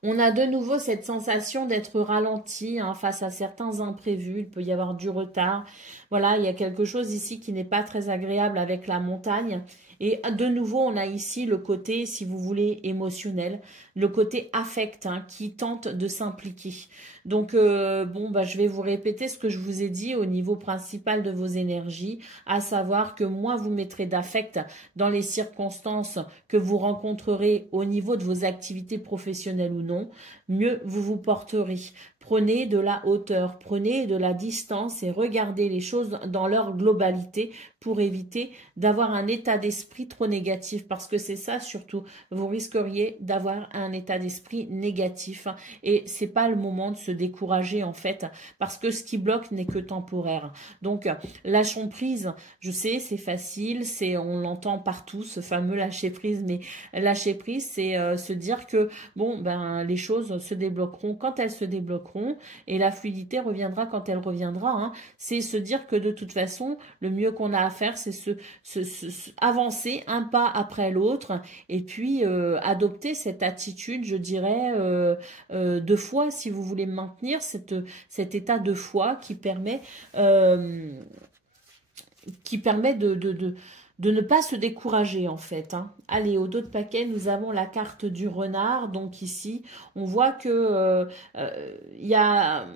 On a de nouveau cette sensation d'être ralenti hein, face à certains imprévus. Il peut y avoir du retard. Voilà, il y a quelque chose ici qui n'est pas très agréable avec la montagne. Et de nouveau, on a ici le côté, si vous voulez, émotionnel, le côté affect hein, qui tente de s'impliquer. Donc, bon, bah, je vais vous répéter ce que je vous ai dit au niveau principal de vos énergies, à savoir que moins vous mettrez d'affect dans les circonstances que vous rencontrerez au niveau de vos activités professionnelles ou non, mieux vous vous porterez. Prenez de la hauteur, prenez de la distance et regardez les choses dans leur globalité pour éviter d'avoir un état d'esprit trop négatif parce que c'est ça surtout, vous risqueriez d'avoir un état d'esprit négatif et c'est pas le moment de se décourager en fait parce que ce qui bloque n'est que temporaire. Donc lâchons prise, je sais c'est facile, on l'entend partout ce fameux lâcher prise, mais lâcher prise c'est se dire que bon ben les choses se débloqueront quand elles se débloqueront et la fluidité reviendra quand elle reviendra. Hein. C'est se dire que de toute façon, le mieux qu'on a à faire, c'est avancer un pas après l'autre et puis adopter cette attitude, je dirais, de foi, si vous voulez maintenir cet état de foi qui permet de ne pas se décourager en fait. Hein. Allez, au dos de paquet, nous avons la carte du renard. Donc ici, on voit que y a...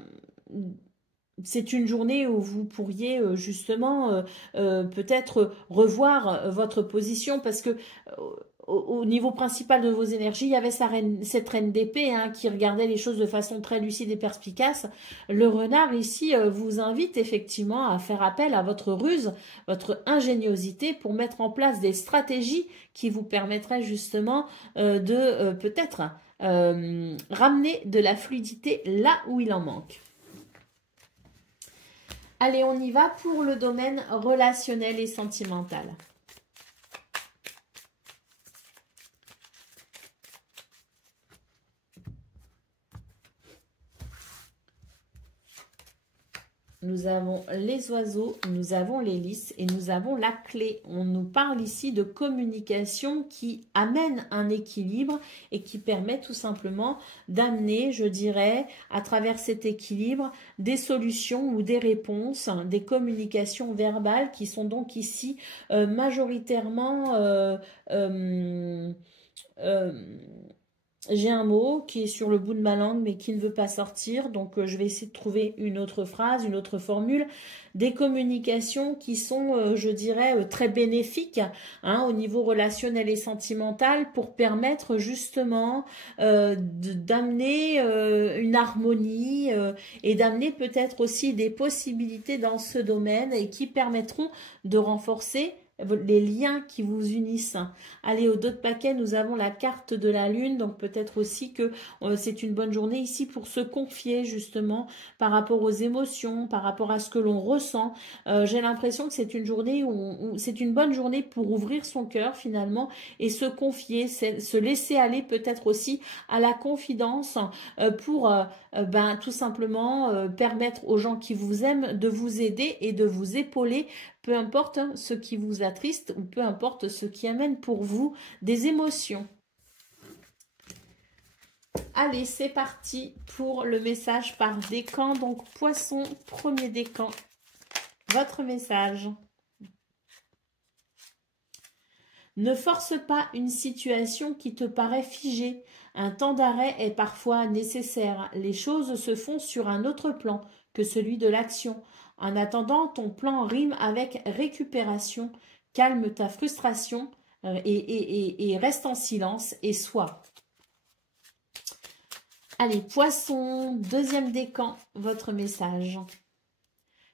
C'est une journée où vous pourriez justement peut-être revoir votre position parce que au niveau principal de vos énergies, il y avait cette reine d'épée hein, qui regardait les choses de façon très lucide et perspicace. Le renard ici vous invite effectivement à faire appel à votre ruse, votre ingéniosité pour mettre en place des stratégies qui vous permettraient justement de peut-être ramener de la fluidité là où il en manque. Allez, on y va pour le domaine relationnel et sentimental. Nous avons les oiseaux, nous avons les lys et nous avons la clé. On nous parle ici de communication qui amène un équilibre et qui permet tout simplement d'amener, je dirais, à travers cet équilibre, des solutions ou des réponses, des communications verbales qui sont donc ici majoritairement... j'ai un mot qui est sur le bout de ma langue mais qui ne veut pas sortir, donc je vais essayer de trouver une autre phrase, une autre formule. Des communications qui sont, je dirais, très bénéfiques hein, au niveau relationnel et sentimental pour permettre justement d'amener une harmonie et d'amener peut-être aussi des possibilités dans ce domaine et qui permettront de renforcer les liens qui vous unissent. Allez, au dos de paquet, nous avons la carte de la lune, donc peut-être aussi que c'est une bonne journée ici pour se confier justement par rapport aux émotions, par rapport à ce que l'on ressent. J'ai l'impression que c'est une journée où c'est une bonne journée pour ouvrir son cœur finalement et se confier, se laisser aller peut-être aussi à la confidence pour tout simplement permettre aux gens qui vous aiment de vous aider et de vous épauler peu importe ce qui vous attriste ou peu importe ce qui amène pour vous des émotions. Allez, c'est parti pour le message par décan. Donc, poisson, premier décan. Votre message. Ne force pas une situation qui te paraît figée. Un temps d'arrêt est parfois nécessaire. Les choses se font sur un autre plan que celui de l'action. En attendant, ton plan rime avec récupération. Calme ta frustration et reste en silence et sois. Allez, poisson, deuxième décan, votre message.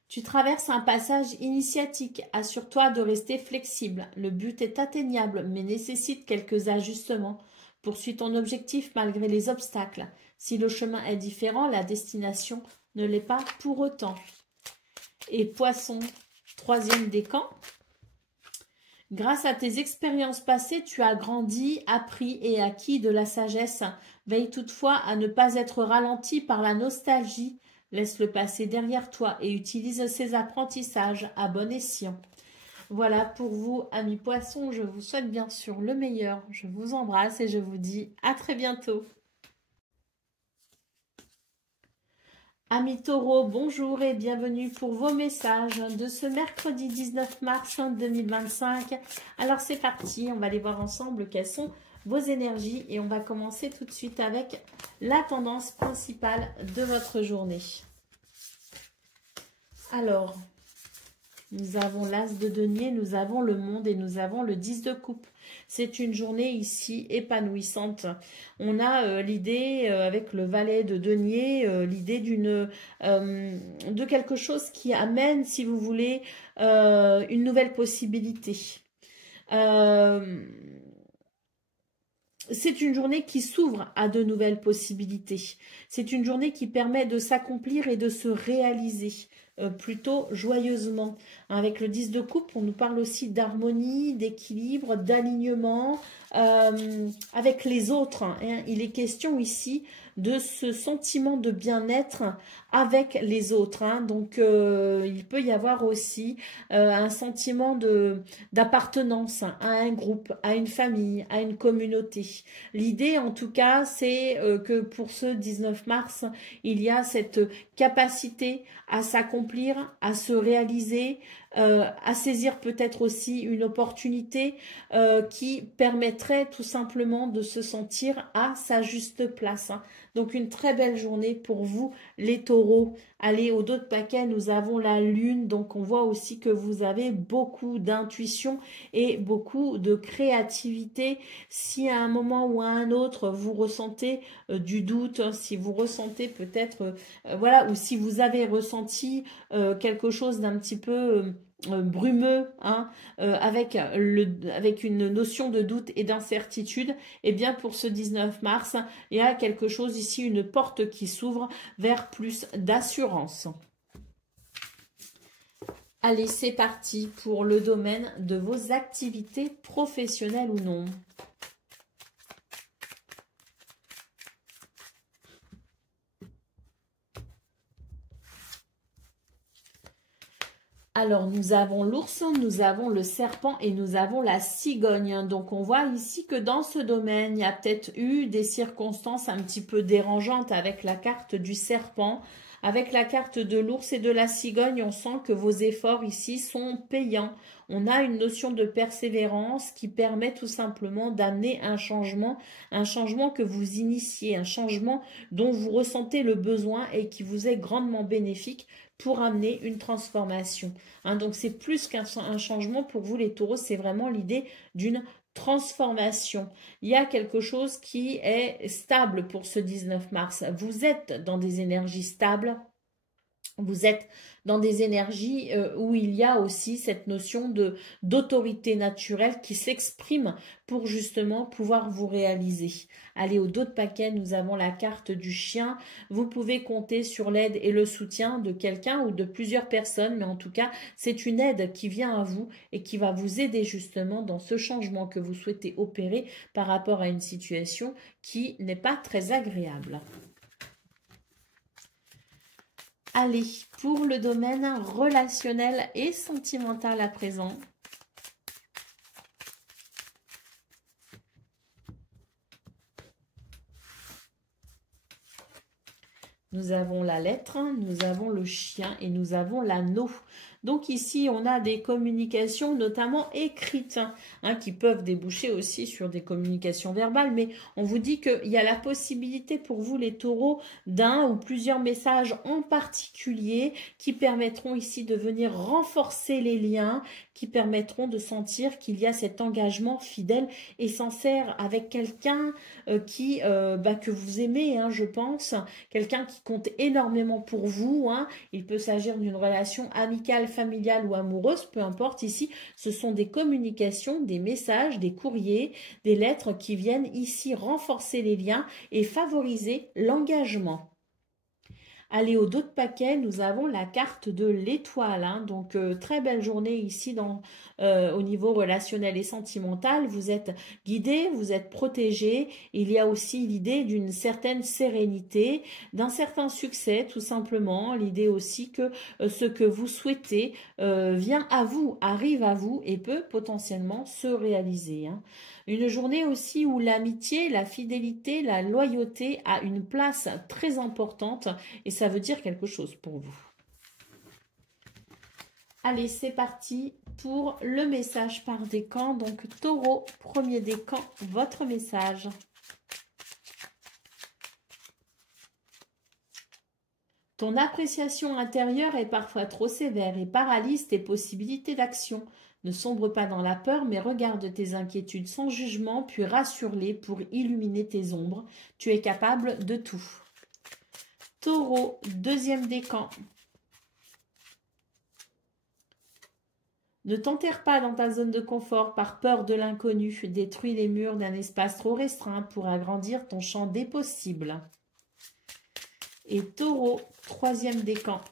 Tu traverses un passage initiatique. Assure-toi de rester flexible. Le but est atteignable, mais nécessite quelques ajustements. Poursuis ton objectif malgré les obstacles. Si le chemin est différent, la destination ne l'est pas pour autant. Et poisson, troisième décan. Grâce à tes expériences passées, tu as grandi, appris et acquis de la sagesse. Veille toutefois à ne pas être ralenti par la nostalgie. Laisse le passé derrière toi et utilise ces apprentissages à bon escient. Voilà pour vous, amis poissons. Je vous souhaite bien sûr le meilleur. Je vous embrasse et je vous dis à très bientôt. Amis taureaux, bonjour et bienvenue pour vos messages de ce mercredi 19 mars 2025. Alors c'est parti, on va aller voir ensemble quelles sont vos énergies et on va commencer tout de suite avec la tendance principale de votre journée. Alors, nous avons l'as de denier, nous avons le monde et nous avons le 10 de coupe. C'est une journée ici épanouissante. On a l'idée avec le valet de denier, l'idée de quelque chose qui amène, si vous voulez, une nouvelle possibilité. C'est une journée qui s'ouvre à de nouvelles possibilités. C'est une journée qui permet de s'accomplir et de se réaliser. Plutôt joyeusement. Avec le 10 de coupe, on nous parle aussi d'harmonie, d'équilibre, d'alignement avec les autres. Hein. Il est question ici de ce sentiment de bien-être avec les autres. Hein. Donc, il peut y avoir aussi un sentiment d'appartenance à un groupe, à une famille, à une communauté. L'idée, en tout cas, c'est que pour ce 19 mars, il y a cette capacité à s'accomplir, à se réaliser, à saisir peut-être aussi une opportunité qui permettrait tout simplement de se sentir à sa juste place. Hein. Donc une très belle journée pour vous les taureaux. Allez, au dos de paquet, nous avons la lune, donc on voit aussi que vous avez beaucoup d'intuition et beaucoup de créativité. Si à un moment ou à un autre, vous ressentez du doute, si vous ressentez peut-être, voilà, ou si vous avez ressenti quelque chose d'un petit peu brumeux, hein, avec une notion de doute et d'incertitude, et bien pour ce 19 mars, il y a quelque chose ici, une porte qui s'ouvre vers plus d'assurance. Allez, c'est parti pour le domaine de vos activités professionnelles ou non. Alors, nous avons l'ours, nous avons le serpent et nous avons la cigogne. Donc, on voit ici que dans ce domaine, il y a peut-être eu des circonstances un petit peu dérangeantes avec la carte du serpent. Avec la carte de l'ours et de la cigogne, on sent que vos efforts ici sont payants. On a une notion de persévérance qui permet tout simplement d'amener un changement que vous initiez, un changement dont vous ressentez le besoin et qui vous est grandement bénéfique pour amener une transformation. Hein, donc, c'est plus qu'un changement pour vous, les taureaux, c'est vraiment l'idée d'une transformation. Il y a quelque chose qui est stable pour ce 19 mars. Vous êtes dans des énergies stables. Vous êtes dans des énergies où il y a aussi cette notion d'autorité naturelle qui s'exprime pour justement pouvoir vous réaliser. Allez, au dos de paquet, nous avons la carte du chien. Vous pouvez compter sur l'aide et le soutien de quelqu'un ou de plusieurs personnes, mais en tout cas, c'est une aide qui vient à vous et qui va vous aider justement dans ce changement que vous souhaitez opérer par rapport à une situation qui n'est pas très agréable. Allez, pour le domaine relationnel et sentimental à présent. Nous avons la lettre, nous avons le chien et nous avons l'anneau. Donc ici, on a des communications notamment écrites, hein, qui peuvent déboucher aussi sur des communications verbales. Mais on vous dit qu'il y a la possibilité pour vous, les taureaux, d'un ou plusieurs messages en particulier qui permettront ici de venir renforcer les liens, qui permettront de sentir qu'il y a cet engagement fidèle et sincère avec quelqu'un que vous aimez, hein, je pense, quelqu'un qui compte énormément pour vous. Hein. Il peut s'agir d'une relation amicale, familiale ou amoureuse, peu importe. Ici, ce sont des communications, des messages, des courriers, des lettres qui viennent ici renforcer les liens et favoriser l'engagement. Allez, au dos de paquet, nous avons la carte de l'étoile. Hein. Donc, très belle journée ici au niveau relationnel et sentimental. Vous êtes guidé, vous êtes protégé. Il y a aussi l'idée d'une certaine sérénité, d'un certain succès, tout simplement. L'idée aussi que ce que vous souhaitez vient à vous, arrive à vous et peut potentiellement se réaliser. Hein. Une journée aussi où l'amitié, la fidélité, la loyauté a une place très importante et ça veut dire quelque chose pour vous. Allez, c'est parti pour le message par décan. Donc, Taureau, premier décan, votre message. Ton appréciation intérieure est parfois trop sévère et paralyse tes possibilités d'action. Ne sombre pas dans la peur, mais regarde tes inquiétudes sans jugement, puis rassure-les pour illuminer tes ombres. Tu es capable de tout. Taureau, deuxième décan. Ne t'enterre pas dans ta zone de confort par peur de l'inconnu. Détruis les murs d'un espace trop restreint pour agrandir ton champ des possibles. Et Taureau, troisième décan.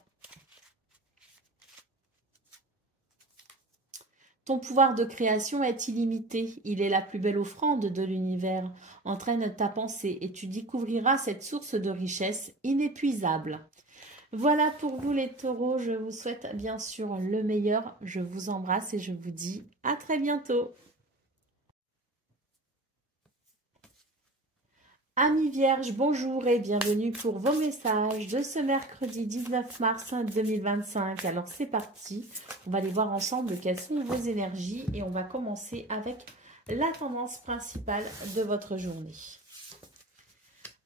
Ton pouvoir de création est illimité. Il est la plus belle offrande de l'univers. Entraîne ta pensée et tu découvriras cette source de richesse inépuisable. Voilà pour vous les taureaux. Je vous souhaite bien sûr le meilleur. Je vous embrasse et je vous dis à très bientôt. Amis vierges, bonjour et bienvenue pour vos messages de ce mercredi 19 mars 2025. Alors c'est parti, on va aller voir ensemble quelles sont vos énergies et on va commencer avec la tendance principale de votre journée.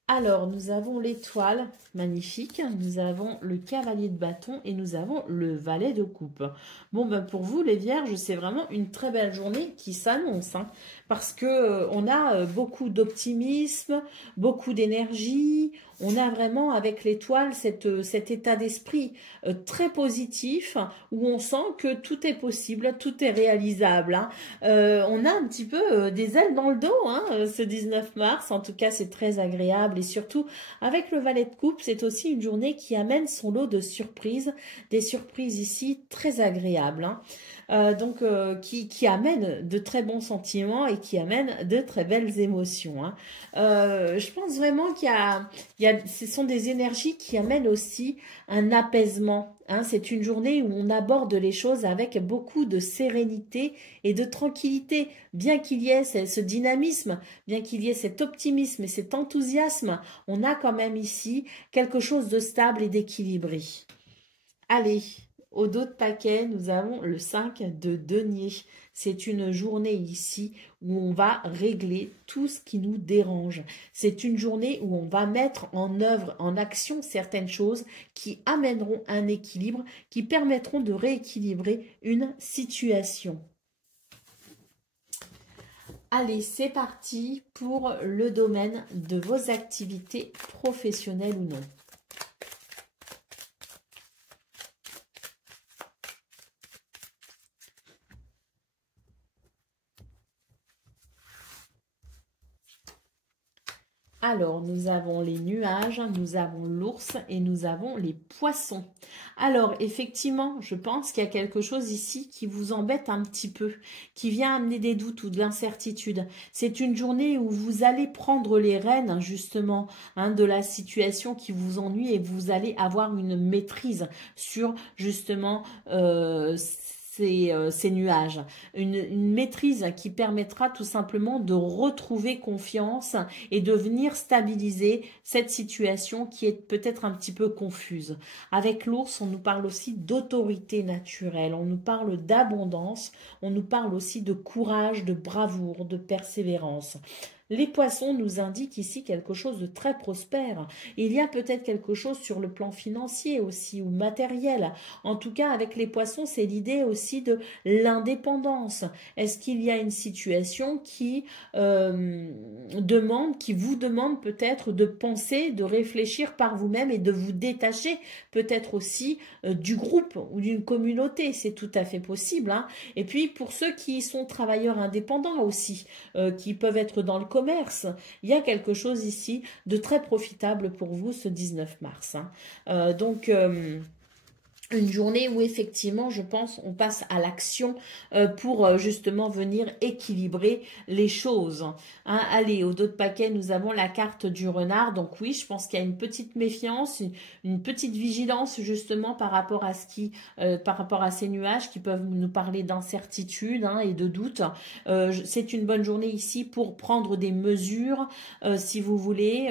Alors, nous avons l'étoile, magnifique, nous avons le cavalier de bâton et nous avons le valet de coupe. Bon, ben pour vous, les vierges, c'est vraiment une très belle journée qui s'annonce, hein, parce que on a beaucoup d'optimisme, beaucoup d'énergie. On a vraiment avec l'étoile cet état d'esprit très positif où on sent que tout est possible, tout est réalisable. Hein. On a un petit peu des ailes dans le dos hein, ce 19 mars. En tout cas, c'est très agréable et surtout avec le valet de coupe, c'est aussi une journée qui amène son lot de surprises. Des surprises ici très agréables. Hein. Qui amène de très bons sentiments et qui amène de très belles émotions. Hein. Je pense vraiment ce sont des énergies qui amènent aussi un apaisement. Hein. C'est une journée où on aborde les choses avec beaucoup de sérénité et de tranquillité. Bien qu'il y ait ce dynamisme, bien qu'il y ait cet optimisme et cet enthousiasme, on a quand même ici quelque chose de stable et d'équilibré. Allez, au dos de paquet, nous avons le 5 de denier. C'est une journée ici où on va régler tout ce qui nous dérange. C'est une journée où on va mettre en œuvre, en action certaines choses qui amèneront un équilibre, qui permettront de rééquilibrer une situation. Allez, c'est parti pour le domaine de vos activités professionnelles ou non. Alors, nous avons les nuages, nous avons l'ours et nous avons les poissons. Alors, effectivement, je pense qu'il y a quelque chose ici qui vous embête un petit peu, qui vient amener des doutes ou de l'incertitude. C'est une journée où vous allez prendre les rênes, justement, hein, de la situation qui vous ennuie et vous allez avoir une maîtrise sur, justement, ces nuages. Une maîtrise qui permettra tout simplement de retrouver confiance et de venir stabiliser cette situation qui est peut-être un petit peu confuse. Avec l'ours, on nous parle aussi d'autorité naturelle, on nous parle d'abondance, on nous parle aussi de courage, de bravoure, de persévérance. Les poissons nous indiquent ici quelque chose de très prospère. Il y a peut-être quelque chose sur le plan financier aussi ou matériel. En tout cas, avec les poissons, c'est l'idée aussi de l'indépendance. Est-ce qu'il y a une situation qui vous demande peut-être de penser, de réfléchir par vous-même et de vous détacher peut-être aussi du groupe ou d'une communauté? C'est tout à fait possible. Hein. Et puis, pour ceux qui sont travailleurs indépendants aussi, qui peuvent être dans le commerce, il y a quelque chose ici de très profitable pour vous ce 19 mars. Hein. Une journée où effectivement, je pense, on passe à l'action pour justement venir équilibrer les choses. Hein, allez, au dos de paquet, nous avons la carte du renard. Donc oui, je pense qu'il y a une petite méfiance, une petite vigilance justement par rapport à par rapport à ces nuages qui peuvent nous parler d'incertitude hein, et de doute. C'est une bonne journée ici pour prendre des mesures, si vous voulez,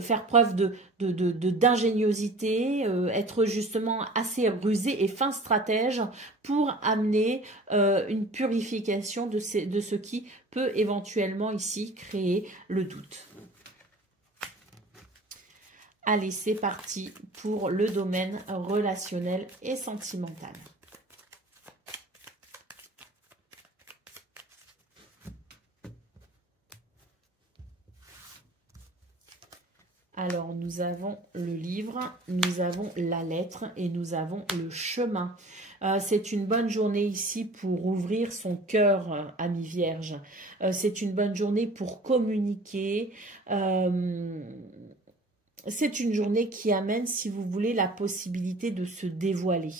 faire preuve d'ingéniosité, être justement assez rusé et fin stratège pour amener une purification de ce qui peut éventuellement ici créer le doute. Allez, c'est parti pour le domaine relationnel et sentimental. Alors, nous avons le livre, nous avons la lettre et nous avons le chemin. C'est une bonne journée ici pour ouvrir son cœur, ami Vierge. C'est une bonne journée pour communiquer. C'est une journée qui amène, si vous voulez, la possibilité de se dévoiler.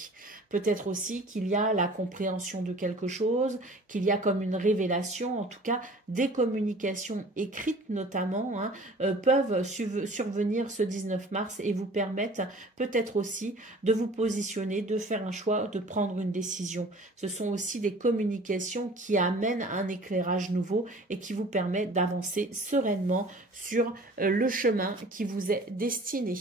Peut-être aussi qu'il y a la compréhension de quelque chose, qu'il y a comme une révélation, en tout cas des communications écrites notamment, hein, peuvent survenir ce 19 mars et vous permettent peut-être aussi de vous positionner, de faire un choix, de prendre une décision. Ce sont aussi des communications qui amènent un éclairage nouveau et qui vous permettent d'avancer sereinement sur le chemin qui vous est destiné.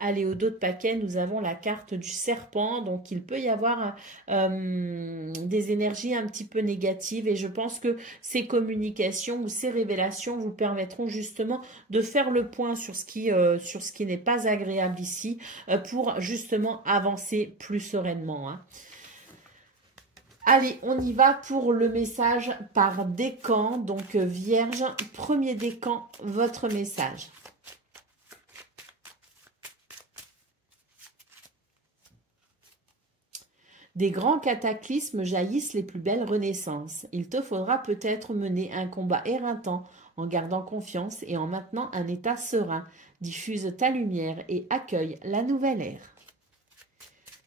Allez, au dos de paquet, nous avons la carte du serpent. Donc, il peut y avoir des énergies un petit peu négatives. Et je pense que ces communications ou ces révélations vous permettront justement de faire le point sur ce qui n'est pas agréable ici pour justement avancer plus sereinement. Hein. Allez, on y va pour le message par décan. Donc, Vierge, premier décan, votre message. Des grands cataclysmes jaillissent les plus belles renaissances. Il te faudra peut-être mener un combat éreintant en gardant confiance et en maintenant un état serein. Diffuse ta lumière et accueille la nouvelle ère.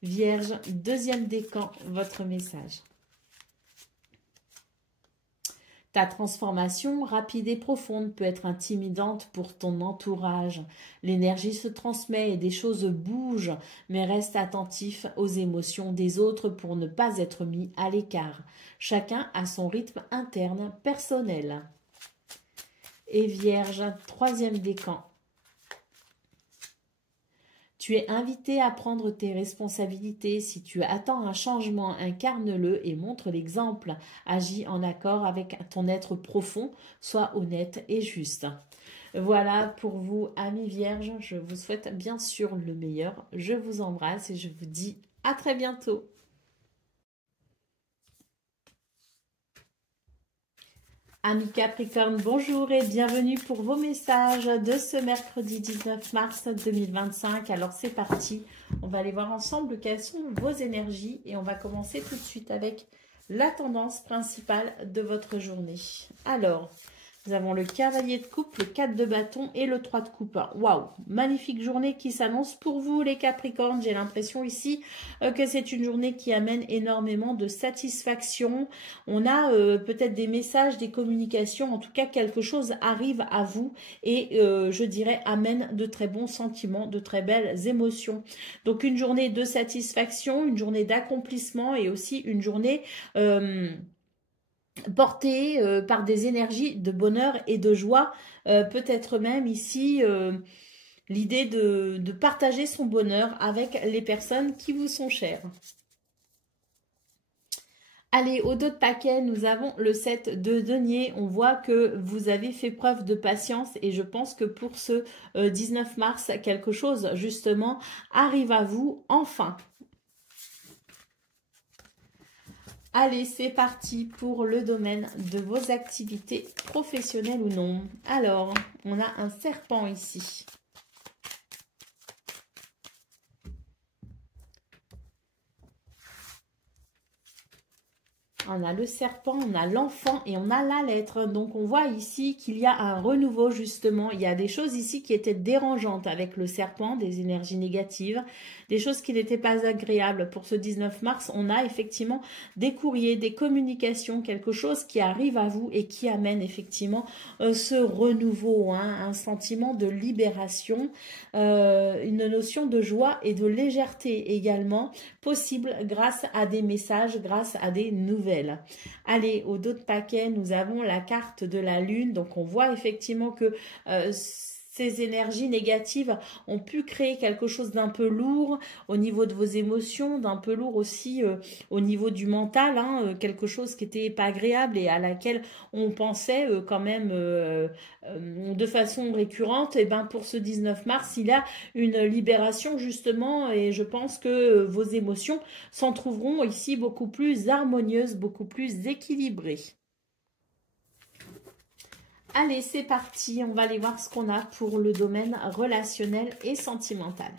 Vierge, deuxième décan, votre message. Ta transformation, rapide et profonde, peut être intimidante pour ton entourage. L'énergie se transmet et des choses bougent, mais reste attentif aux émotions des autres pour ne pas être mis à l'écart. Chacun a son rythme interne personnel. Et Vierge, troisième décan. Tu es invité à prendre tes responsabilités. Si tu attends un changement, incarne-le et montre l'exemple. Agis en accord avec ton être profond. Sois honnête et juste. Voilà pour vous, amis vierges. Je vous souhaite bien sûr le meilleur. Je vous embrasse et je vous dis à très bientôt. Amis Capricorne, bonjour et bienvenue pour vos messages de ce mercredi 19 mars 2025. Alors c'est parti, on va aller voir ensemble quelles sont vos énergies et on va commencer tout de suite avec la tendance principale de votre journée. Alors, nous avons le cavalier de coupe, le 4 de bâton et le 3 de coupe. Waouh, magnifique journée qui s'annonce pour vous les Capricornes. J'ai l'impression ici que c'est une journée qui amène énormément de satisfaction. On a peut-être des messages, des communications, en tout cas quelque chose arrive à vous et je dirais amène de très bons sentiments, de très belles émotions. Donc une journée de satisfaction, une journée d'accomplissement et aussi une journée porté par des énergies de bonheur et de joie, peut-être même ici l'idée de partager son bonheur avec les personnes qui vous sont chères. Allez, au dos de paquet, nous avons le 7 de denier. On voit que vous avez fait preuve de patience et je pense que pour ce 19 mars, quelque chose justement arrive à vous enfin. Allez, c'est parti pour le domaine de vos activités professionnelles ou non. Alors, on a un serpent ici. On a le serpent, on a l'enfant et on a la lettre. Donc, on voit ici qu'il y a un renouveau, justement. Il y a des choses ici qui étaient dérangeantes avec le serpent, des énergies négatives, des choses qui n'étaient pas agréables. Pour ce 19 mars, on a effectivement des courriers, des communications, quelque chose qui arrive à vous et qui amène effectivement ce renouveau, hein, un sentiment de libération, une notion de joie et de légèreté également, possible grâce à des messages, grâce à des nouvelles. Allez, au dos de paquet, nous avons la carte de la lune. Donc, on voit effectivement que ces énergies négatives ont pu créer quelque chose d'un peu lourd au niveau de vos émotions, d'un peu lourd aussi au niveau du mental, hein, quelque chose qui n'était pas agréable et à laquelle on pensait quand même de façon récurrente. Et ben pour ce 19 mars, il y a une libération justement et je pense que vos émotions s'en trouveront ici beaucoup plus harmonieuses, beaucoup plus équilibrées. Allez, c'est parti, on va aller voir ce qu'on a pour le domaine relationnel et sentimental.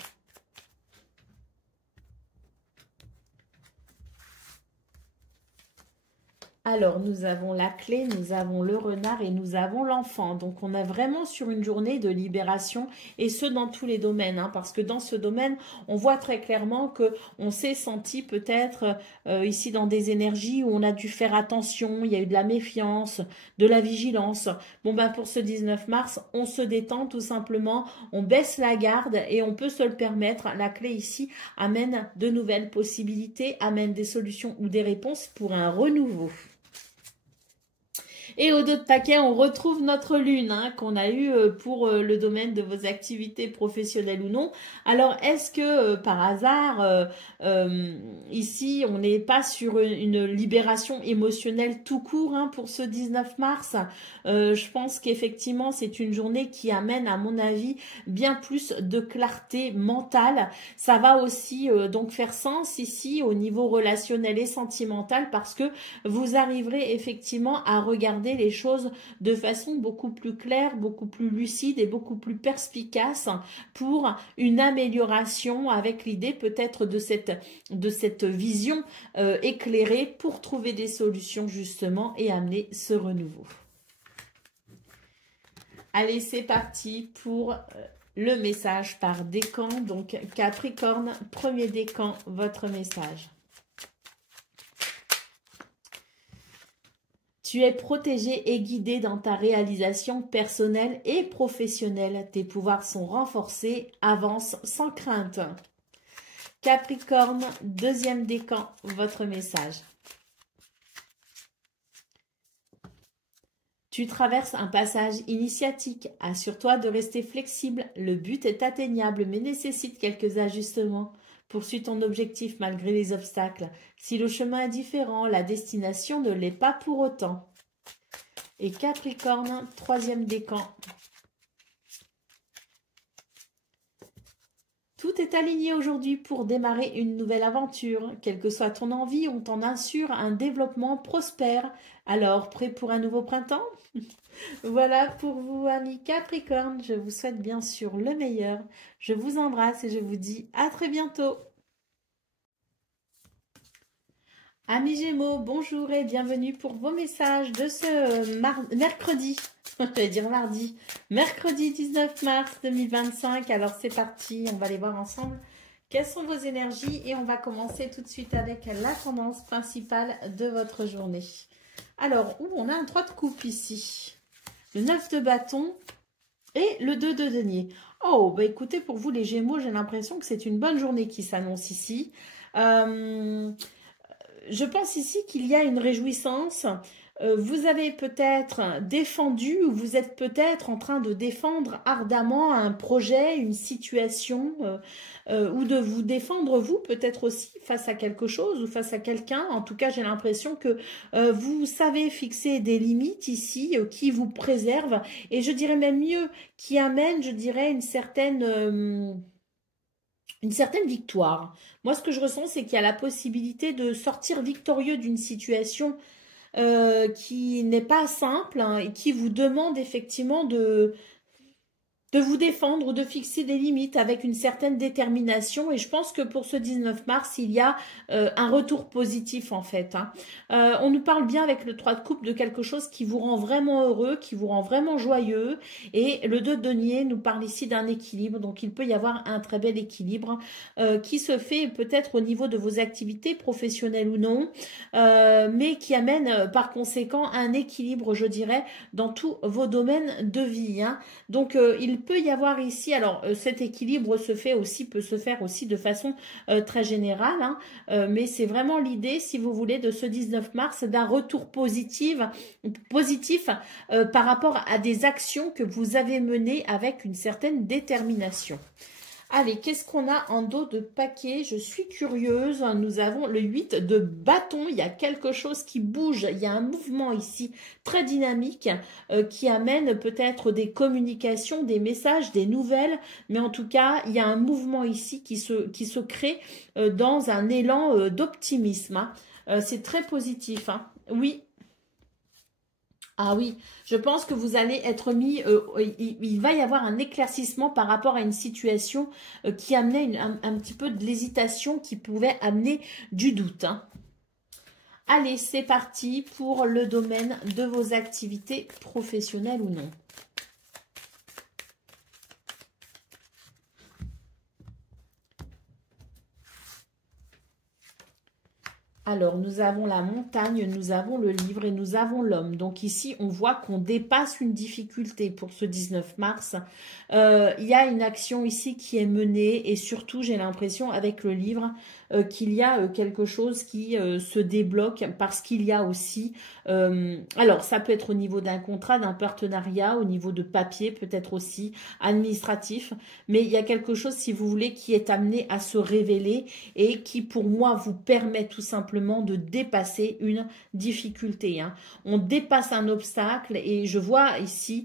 Alors, nous avons la clé, nous avons le renard et nous avons l'enfant. Donc, on est vraiment sur une journée de libération et ce, dans tous les domaines. Hein, parce que dans ce domaine, on voit très clairement qu'on s'est senti peut-être ici dans des énergies où on a dû faire attention. Il y a eu de la méfiance, de la vigilance. Bon, ben pour ce 19 mars, on se détend tout simplement. On baisse la garde et on peut se le permettre. La clé ici amène de nouvelles possibilités, amène des solutions ou des réponses pour un renouveau. Et au dos de paquet, on retrouve notre lune hein, qu'on a eu pour le domaine de vos activités professionnelles ou non. Alors, est-ce que par hasard, ici, on n'est pas sur une libération émotionnelle tout court hein, pour ce 19 mars? Je pense qu'effectivement, c'est une journée qui amène, à mon avis, bien plus de clarté mentale. Ça va aussi donc faire sens ici au niveau relationnel et sentimental parce que vous arriverez effectivement à regarder les choses de façon beaucoup plus claire, beaucoup plus lucide et beaucoup plus perspicace pour une amélioration avec l'idée peut-être de cette vision éclairée pour trouver des solutions justement et amener ce renouveau. Allez, c'est parti pour le message par décan. Donc Capricorne, premier décan, votre message. Tu es protégé et guidé dans ta réalisation personnelle et professionnelle. Tes pouvoirs sont renforcés. Avance sans crainte. Capricorne, deuxième décan, votre message. Tu traverses un passage initiatique. Assure-toi de rester flexible. Le but est atteignable mais nécessite quelques ajustements. Poursuis ton objectif malgré les obstacles. Si le chemin est différent, la destination ne l'est pas pour autant. Et Capricorne, troisième décan. Tout est aligné aujourd'hui pour démarrer une nouvelle aventure. Quelle que soit ton envie, on t'en assure un développement prospère. Alors, prêt pour un nouveau printemps? Voilà pour vous, amis Capricorne. Je vous souhaite bien sûr le meilleur. Je vous embrasse et je vous dis à très bientôt. Amis Gémeaux, bonjour et bienvenue pour vos messages de ce mercredi. Je vais dire mardi. Mercredi 19 mars 2025. Alors c'est parti, on va aller voir ensemble quelles sont vos énergies et on va commencer tout de suite avec la tendance principale de votre journée. Alors, on a un 3 de coupe ici. Le 9 de bâton et le 2 de denier. Oh, bah écoutez, pour vous les Gémeaux, j'ai l'impression que c'est une bonne journée qui s'annonce ici. Je pense ici qu'il y a une réjouissance. Vous avez peut-être défendu ou vous êtes peut-être en train de défendre ardemment un projet, une situation ou de vous défendre vous peut-être aussi face à quelque chose ou face à quelqu'un. En tout cas, j'ai l'impression que vous savez fixer des limites ici qui vous préservent et je dirais même mieux, qui amènent, je dirais, une certaine victoire. Moi, ce que je ressens, c'est qu'il y a la possibilité de sortir victorieux d'une situation qui n'est pas simple hein, et qui vous demande effectivement de de vous défendre, de fixer des limites avec une certaine détermination. Et je pense que pour ce 19 mars, il y a un retour positif en fait. Hein. On nous parle bien avec le 3 de coupe de quelque chose qui vous rend vraiment heureux, qui vous rend vraiment joyeux. Et le 2 de denier nous parle ici d'un équilibre. Donc il peut y avoir un très bel équilibre qui se fait peut-être au niveau de vos activités professionnelles ou non, mais qui amène par conséquent un équilibre, je dirais, dans tous vos domaines de vie. Hein. Donc il peut y avoir ici, alors cet équilibre peut se faire aussi de façon très générale, hein, mais c'est vraiment l'idée, si vous voulez, de ce 19 mars, d'un retour positif par rapport à des actions que vous avez menées avec une certaine détermination. Allez, qu'est-ce qu'on a en dos de paquet? Je suis curieuse. Nous avons le 8 de bâton. Il y a quelque chose qui bouge. Il y a un mouvement ici très dynamique qui amène peut-être des communications, des messages, des nouvelles. Mais en tout cas, il y a un mouvement ici qui se crée dans un élan d'optimisme. Hein. C'est très positif. Hein. Oui. Ah oui, je pense que vous allez être mis, il va y avoir un éclaircissement par rapport à une situation qui amenait un petit peu de l'hésitation, qui pouvait amener du doute. Hein. Allez, c'est parti pour le domaine de vos activités professionnelles ou non. Alors, nous avons la montagne, nous avons le livre et nous avons l'homme. Donc ici, on voit qu'on dépasse une difficulté pour ce 19 mars. Il y a une action ici qui est menée et surtout, j'ai l'impression, avec le livre, qu'il y a quelque chose qui se débloque parce qu'il y a aussi... alors, ça peut être au niveau d'un contrat, d'un partenariat, au niveau de papier, peut-être aussi administratif. Mais il y a quelque chose, si vous voulez, qui est amené à se révéler et qui, pour moi, vous permet tout simplement de dépasser une difficulté. Hein. On dépasse un obstacle et je vois ici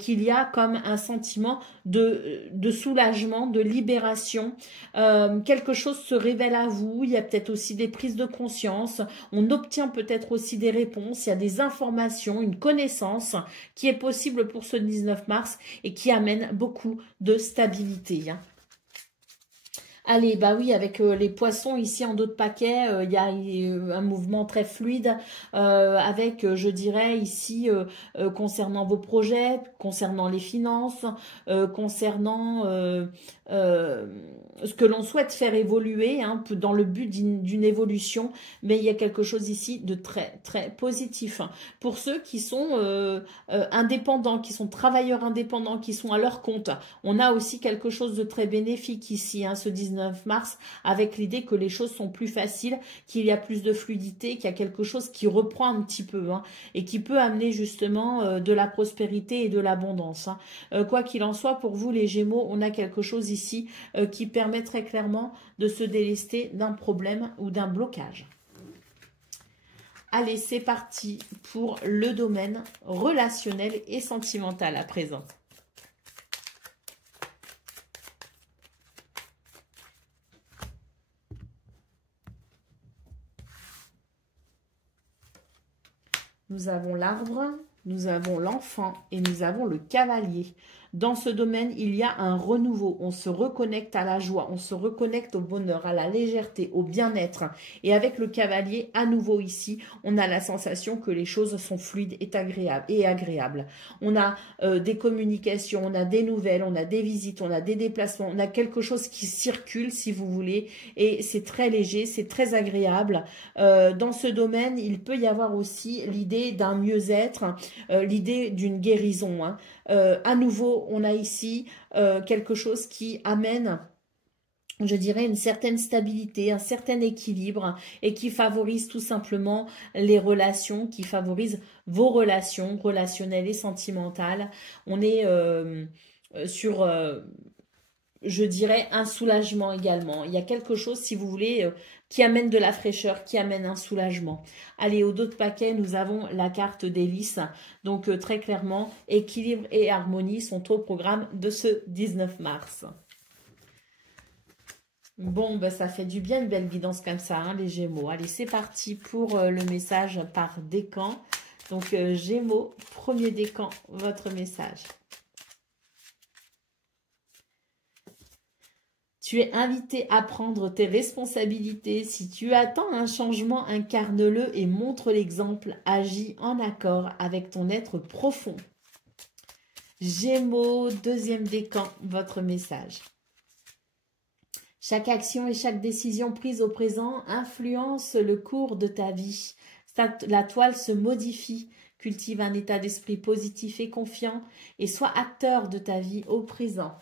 qu'il y a comme un sentiment de soulagement, de libération. Quelque chose se révèle à vous. Il y a peut-être aussi des prises de conscience. On obtient peut-être aussi des réponses. Il y a des informations, une connaissance qui est possible pour ce 19 mars et qui amène beaucoup de stabilité. Hein. Allez, bah oui, avec les poissons ici en dos de paquet, il y a un mouvement très fluide avec, je dirais, ici, concernant vos projets, concernant les finances, concernant ce que l'on souhaite faire évoluer hein, dans le but d'une évolution, mais il y a quelque chose ici de très, très positif. Pour ceux qui sont indépendants, qui sont travailleurs indépendants, qui sont à leur compte, on a aussi quelque chose de très bénéfique ici, hein, ce 19 mars, avec l'idée que les choses sont plus faciles, qu'il y a plus de fluidité, qu'il y a quelque chose qui reprend un petit peu hein, et qui peut amener justement de la prospérité et de l'abondance. Hein. Quoi qu'il en soit, pour vous les Gémeaux, on a quelque chose ici qui permet très clairement de se délester d'un problème ou d'un blocage. Allez, c'est parti pour le domaine relationnel et sentimental à présent. Nous avons l'arbre, nous avons l'enfant et nous avons le cavalier. Dans ce domaine, il y a un renouveau. On se reconnecte à la joie, on se reconnecte au bonheur, à la légèreté, au bien-être. Et avec le cavalier, à nouveau ici, on a la sensation que les choses sont fluides et agréables. On a des communications, on a des nouvelles, on a des visites, on a des déplacements, on a quelque chose qui circule, si vous voulez. Et c'est très léger, c'est très agréable. Dans ce domaine, il peut y avoir aussi l'idée d'un mieux-être, l'idée d'une guérison. Hein. À nouveau, on a ici quelque chose qui amène, je dirais, une certaine stabilité, un certain équilibre et qui favorise tout simplement les relations, qui favorise vos relations relationnelles et sentimentales. On est sur... je dirais un soulagement également. Il y a quelque chose, si vous voulez, qui amène de la fraîcheur, qui amène un soulagement. Allez, au dos de paquet, nous avons la carte d'hélice. Donc, très clairement, équilibre et harmonie sont au programme de ce 19 mars. Bon, ben, ça fait du bien une belle guidance comme ça, hein, les Gémeaux. Allez, c'est parti pour le message par décan. Donc, Gémeaux, premier décan, votre message. Tu es invité à prendre tes responsabilités. Si tu attends un changement, incarne-le et montre l'exemple. Agis en accord avec ton être profond. Gémeaux, deuxième décan, votre message. Chaque action et chaque décision prise au présent influence le cours de ta vie. La toile se modifie. Cultive un état d'esprit positif et confiant et sois acteur de ta vie au présent.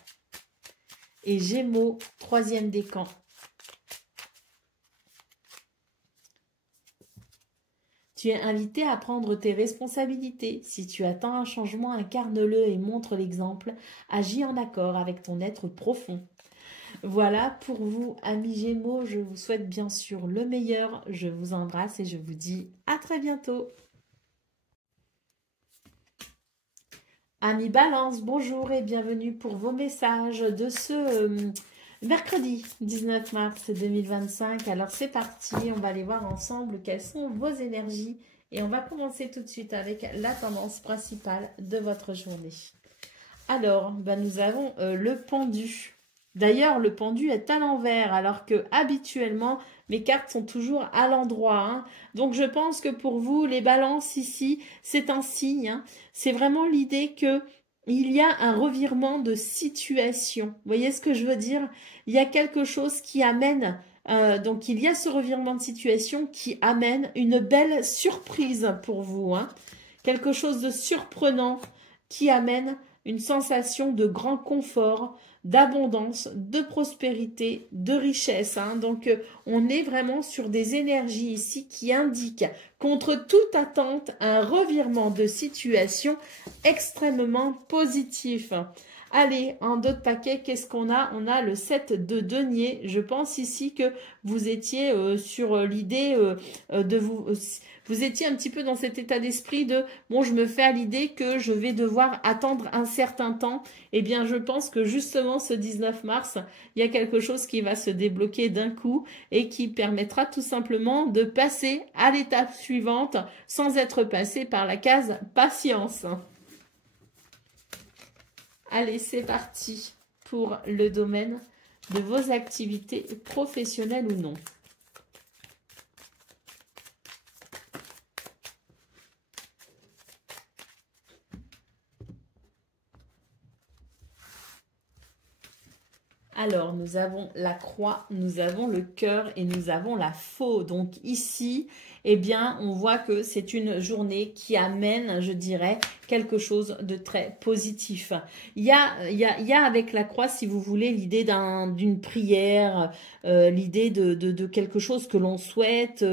Et Gémeaux, troisième décan. Tu es invité à prendre tes responsabilités. Si tu attends un changement, incarne-le et montre l'exemple. Agis en accord avec ton être profond. Voilà pour vous, amis Gémeaux. Je vous souhaite bien sûr le meilleur. Je vous embrasse et je vous dis à très bientôt. Amis Balance, bonjour et bienvenue pour vos messages de ce mercredi 19 mars 2025. Alors c'est parti, on va aller voir ensemble quelles sont vos énergies et on va commencer tout de suite avec la tendance principale de votre journée. Alors, nous avons le pendu. D'ailleurs, le pendu est à l'envers, alors que habituellement, mes cartes sont toujours à l'endroit. Hein. Donc, je pense que pour vous, les balances ici, c'est un signe. Hein. C'est vraiment l'idée que il y a un revirement de situation. Vous voyez ce que je veux dire? Il y a quelque chose qui amène... donc, il y a ce revirement de situation qui amène une belle surprise pour vous. Hein. Quelque chose de surprenant qui amène une sensation de grand confort, d'abondance, de prospérité, de richesse. Hein. Donc, on est vraiment sur des énergies ici qui indiquent, contre toute attente, un revirement de situation extrêmement positif. Allez, en d'autres paquets, qu'est-ce qu'on a? On a le 7 de denier. Je pense ici que vous étiez sur l'idée de vous... Vous étiez un petit peu dans cet état d'esprit de « bon, je me fais à l'idée que je vais devoir attendre un certain temps ». Eh bien, je pense que justement, ce 19 mars, il y a quelque chose qui va se débloquer d'un coup et qui permettra tout simplement de passer à l'étape suivante sans être passé par la case « patience ». Allez, c'est parti pour le domaine de vos activités professionnelles ou non. Alors, nous avons la croix, nous avons le cœur et nous avons la faux. Donc ici, eh bien, on voit que c'est une journée qui amène, je dirais, quelque chose de très positif. Il y a avec la croix, si vous voulez, l'idée d'une prière, l'idée de quelque chose que l'on souhaite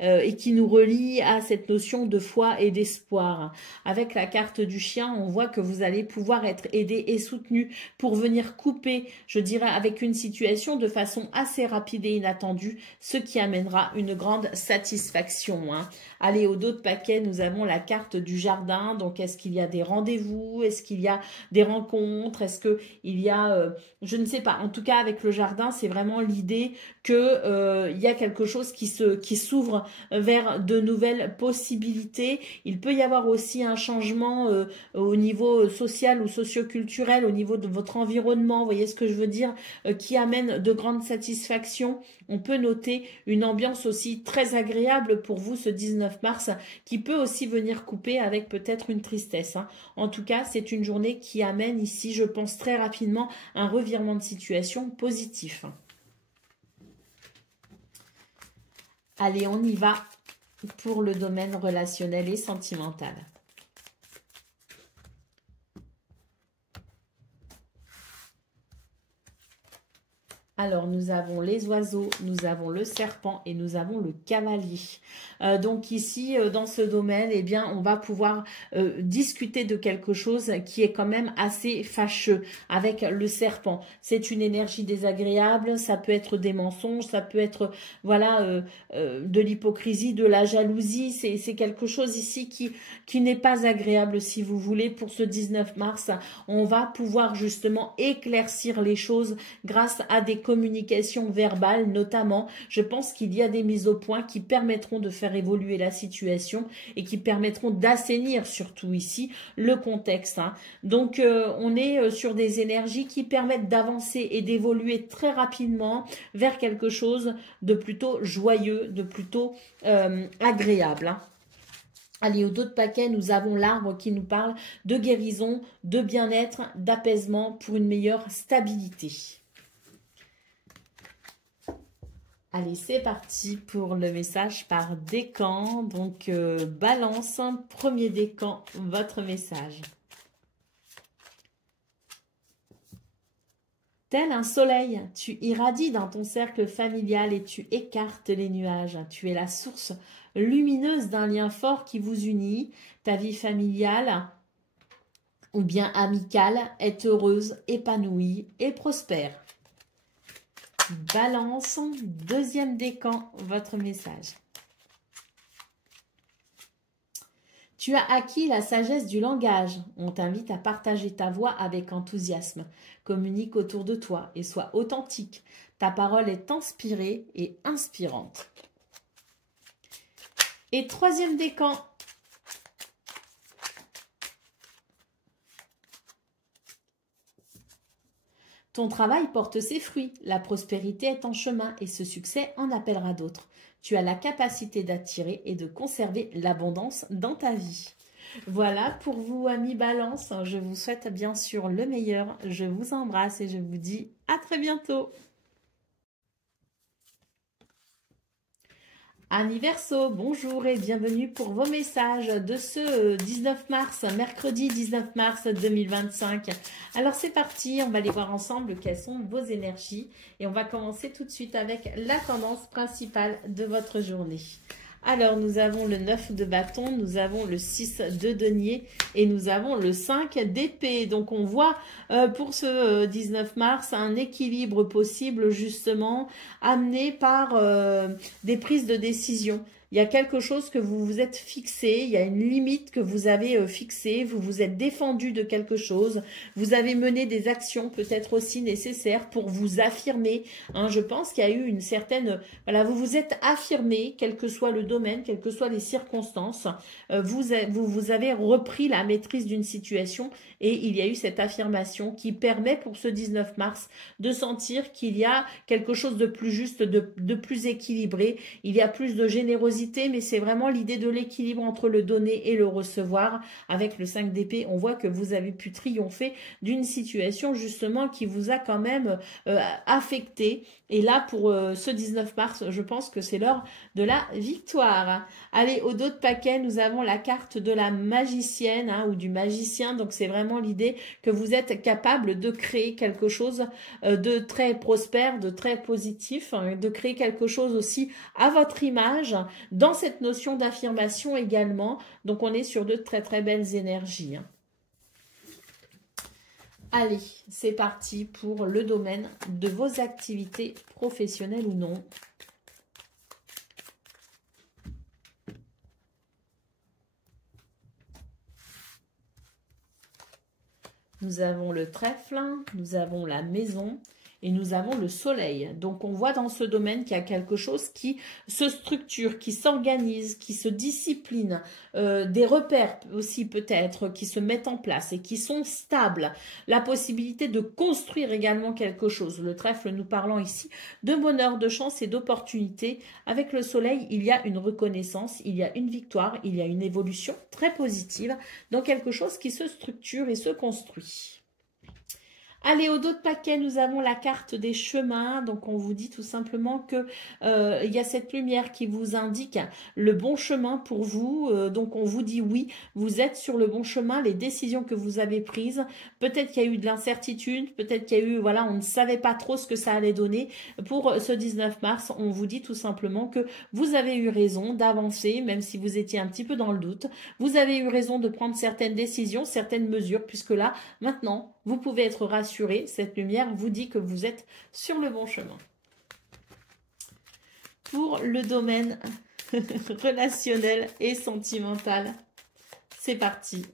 et qui nous relie à cette notion de foi et d'espoir. Avec la carte du chien, on voit que vous allez pouvoir être aidé et soutenu pour venir couper, je dirais, avec une situation de façon assez rapide et inattendue, ce qui amènera une grande satisfaction. Hein. Allez, au dos de paquet, nous avons la carte du jardin. Donc, est-ce qu'il y a des rendez-vous? Est-ce qu'il y a des rencontres? Est-ce qu'il y a... je ne sais pas. En tout cas, avec le jardin, c'est vraiment l'idée que il y a quelque chose qui s'ouvre vers de nouvelles possibilités. Il peut y avoir aussi un changement au niveau social ou socioculturel, au niveau de votre environnement. Vous voyez ce que je veux dire? Qui amène de grandes satisfactions. On peut noter une ambiance aussi très agréable pour vous ce 19 mars qui peut aussi venir couper avec peut-être une tristesse. Hein. En tout cas, c'est une journée qui amène ici, je pense très rapidement, un revirement de situation positif. Allez, on y va pour le domaine relationnel et sentimental. Alors, nous avons les oiseaux, nous avons le serpent et nous avons le cavalier. Donc ici, dans ce domaine, eh bien, on va pouvoir discuter de quelque chose qui est quand même assez fâcheux avec le serpent. C'est une énergie désagréable, ça peut être des mensonges, ça peut être voilà de l'hypocrisie, de la jalousie. C'est quelque chose ici qui n'est pas agréable, si vous voulez. Pour ce 19 mars, on va pouvoir justement éclaircir les choses grâce à des communications verbales notamment. Je pense qu'il y a des mises au point qui permettront de faire évoluer la situation et qui permettront d'assainir surtout ici le contexte, hein. Donc on est sur des énergies qui permettent d'avancer et d'évoluer très rapidement vers quelque chose de plutôt joyeux, de plutôt agréable, hein. Allez, au dos de paquet, nous avons l'arbre qui nous parle de guérison, de bien-être, d'apaisement pour une meilleure stabilité. Allez, c'est parti pour le message par décan. Donc, balance, premier décan, votre message. Tel un soleil, tu irradies dans ton cercle familial et tu écartes les nuages. Tu es la source lumineuse d'un lien fort qui vous unit. Ta vie familiale ou bien amicale est heureuse, épanouie et prospère. Balance, deuxième décan, votre message. Tu as acquis la sagesse du langage. On t'invite à partager ta voix avec enthousiasme. Communique autour de toi et sois authentique. Ta parole est inspirée et inspirante. Et troisième décan. Ton travail porte ses fruits. La prospérité est en chemin et ce succès en appellera d'autres. Tu as la capacité d'attirer et de conserver l'abondance dans ta vie. Voilà pour vous, amis Balance. Je vous souhaite bien sûr le meilleur. Je vous embrasse et je vous dis à très bientôt. Amis Verseau, bonjour et bienvenue pour vos messages de ce 19 mars, mercredi 19 mars 2025. Alors c'est parti, on va aller voir ensemble quelles sont vos énergies et on va commencer tout de suite avec la tendance principale de votre journée. Alors, nous avons le 9 de bâton, nous avons le 6 de denier et nous avons le 5 d'épée. Donc, on voit pour ce 19 mars un équilibre possible justement amené par des prises de décision. Il y a quelque chose que vous vous êtes fixé, il y a une limite que vous avez fixée, vous vous êtes défendu de quelque chose, vous avez mené des actions peut-être aussi nécessaires pour vous affirmer, hein. Je pense qu'il y a eu une certaine... Voilà, vous vous êtes affirmé, quel que soit le domaine, quelles que soient les circonstances, vous avez repris la maîtrise d'une situation et il y a eu cette affirmation qui permet pour ce 19 mars de sentir qu'il y a quelque chose de plus juste, de plus équilibré, il y a plus de générosité, mais c'est vraiment l'idée de l'équilibre entre le donner et le recevoir. Avec le 5 d'épée, on voit que vous avez pu triompher d'une situation justement qui vous a quand même affecté. Et là, pour ce 19 mars, je pense que c'est l'heure de la victoire. Allez, au dos de paquet, nous avons la carte de la magicienne, hein, ou du magicien. Donc, c'est vraiment l'idée que vous êtes capable de créer quelque chose de très prospère, de très positif, hein, de créer quelque chose aussi à votre image, dans cette notion d'affirmation également. Donc, on est sur de très très belles énergies, hein. Allez, c'est parti pour le domaine de vos activités professionnelles ou non. Nous avons le trèfle, nous avons la maison et nous avons le soleil. Donc, on voit dans ce domaine qu'il y a quelque chose qui se structure, qui s'organise, qui se discipline, des repères aussi peut-être qui se mettent en place et qui sont stables. La possibilité de construire également quelque chose. Le trèfle nous parlant ici de bonheur, de chance et d'opportunité. Avec le soleil, il y a une reconnaissance, il y a une victoire, il y a une évolution très positive dans quelque chose qui se structure et se construit. Allez, au dos de paquet, nous avons la carte des chemins. Donc, on vous dit tout simplement que il y a cette lumière qui vous indique le bon chemin pour vous. Donc, on vous dit oui, vous êtes sur le bon chemin. Les décisions que vous avez prises, peut-être qu'il y a eu de l'incertitude, peut-être qu'il y a eu, voilà, on ne savait pas trop ce que ça allait donner. Pour ce 19 mars, on vous dit tout simplement que vous avez eu raison d'avancer, même si vous étiez un petit peu dans le doute. Vous avez eu raison de prendre certaines décisions, certaines mesures, puisque là, maintenant, vous pouvez être rassuré, cette lumière vous dit que vous êtes sur le bon chemin. Pour le domaine relationnel et sentimental, c'est parti.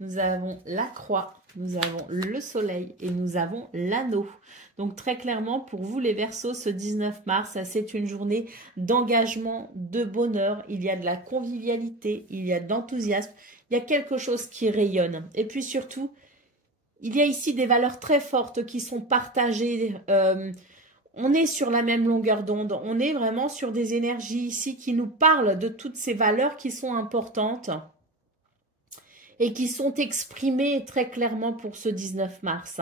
nous avons la croix, nous avons le soleil et nous avons l'anneau. Donc très clairement, pour vous les Verseaux, ce 19 mars, c'est une journée d'engagement, de bonheur. Il y a de la convivialité, il y a de l'enthousiasme, il y a quelque chose qui rayonne. Et puis surtout, il y a ici des valeurs très fortes qui sont partagées. On est sur la même longueur d'onde. On est vraiment sur des énergies ici qui nous parlent de toutes ces valeurs qui sont importantes et qui sont exprimées très clairement pour ce 19 mars.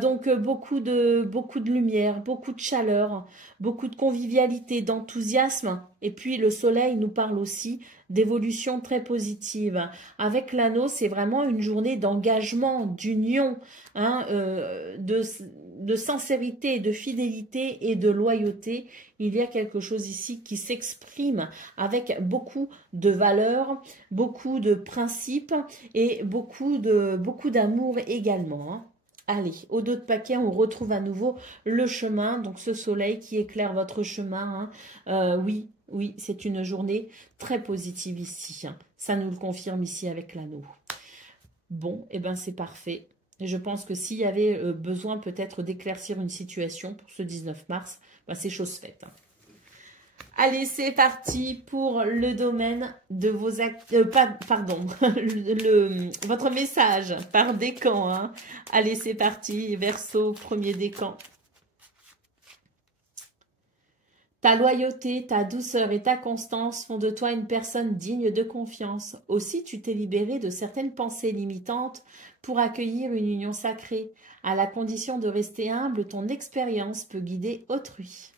Donc beaucoup de lumière, beaucoup de chaleur, beaucoup de convivialité, d'enthousiasme. Et puis le soleil nous parle aussi d'évolution très positive. Avec l'anneau, c'est vraiment une journée d'engagement, d'union, de sincérité, de fidélité et de loyauté. Il y a quelque chose ici qui s'exprime avec beaucoup de valeurs, beaucoup de principes et beaucoup d'amour également. Allez, au dos de paquet, on retrouve à nouveau le chemin, donc ce soleil qui éclaire votre chemin. Oui, c'est une journée très positive ici. Ça nous le confirme ici avec l'anneau. Bon, et ben c'est parfait. Et je pense que s'il y avait besoin peut-être d'éclaircir une situation pour ce 19 mars, ben c'est chose faite. Allez, c'est parti pour le domaine de vos actes. Pardon, votre message par décan. Allez, c'est parti. Verseau, premier décan. Ta loyauté, ta douceur et ta constance font de toi une personne digne de confiance. Aussi, tu t'es libéré de certaines pensées limitantes pour accueillir une union sacrée. À la condition de rester humble, ton expérience peut guider autrui.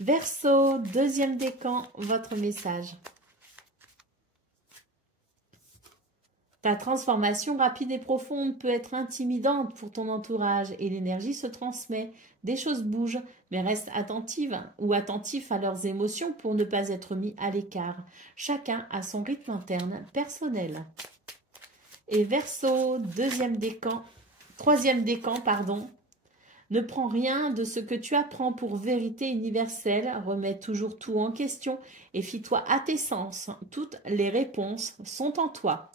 Verseau, deuxième décan, votre message. Ta transformation rapide et profonde peut être intimidante pour ton entourage et l'énergie se transmet. Des choses bougent, mais reste attentive ou attentif à leurs émotions pour ne pas être mis à l'écart. Chacun a son rythme interne personnel. Et Verseau, troisième décan, pardon. Ne prends rien de ce que tu apprends pour vérité universelle, remets toujours tout en question et fie-toi à tes sens. Toutes les réponses sont en toi.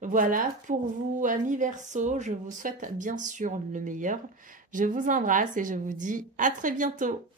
Voilà pour vous, amis Verseau, je vous souhaite bien sûr le meilleur. Je vous embrasse et je vous dis à très bientôt.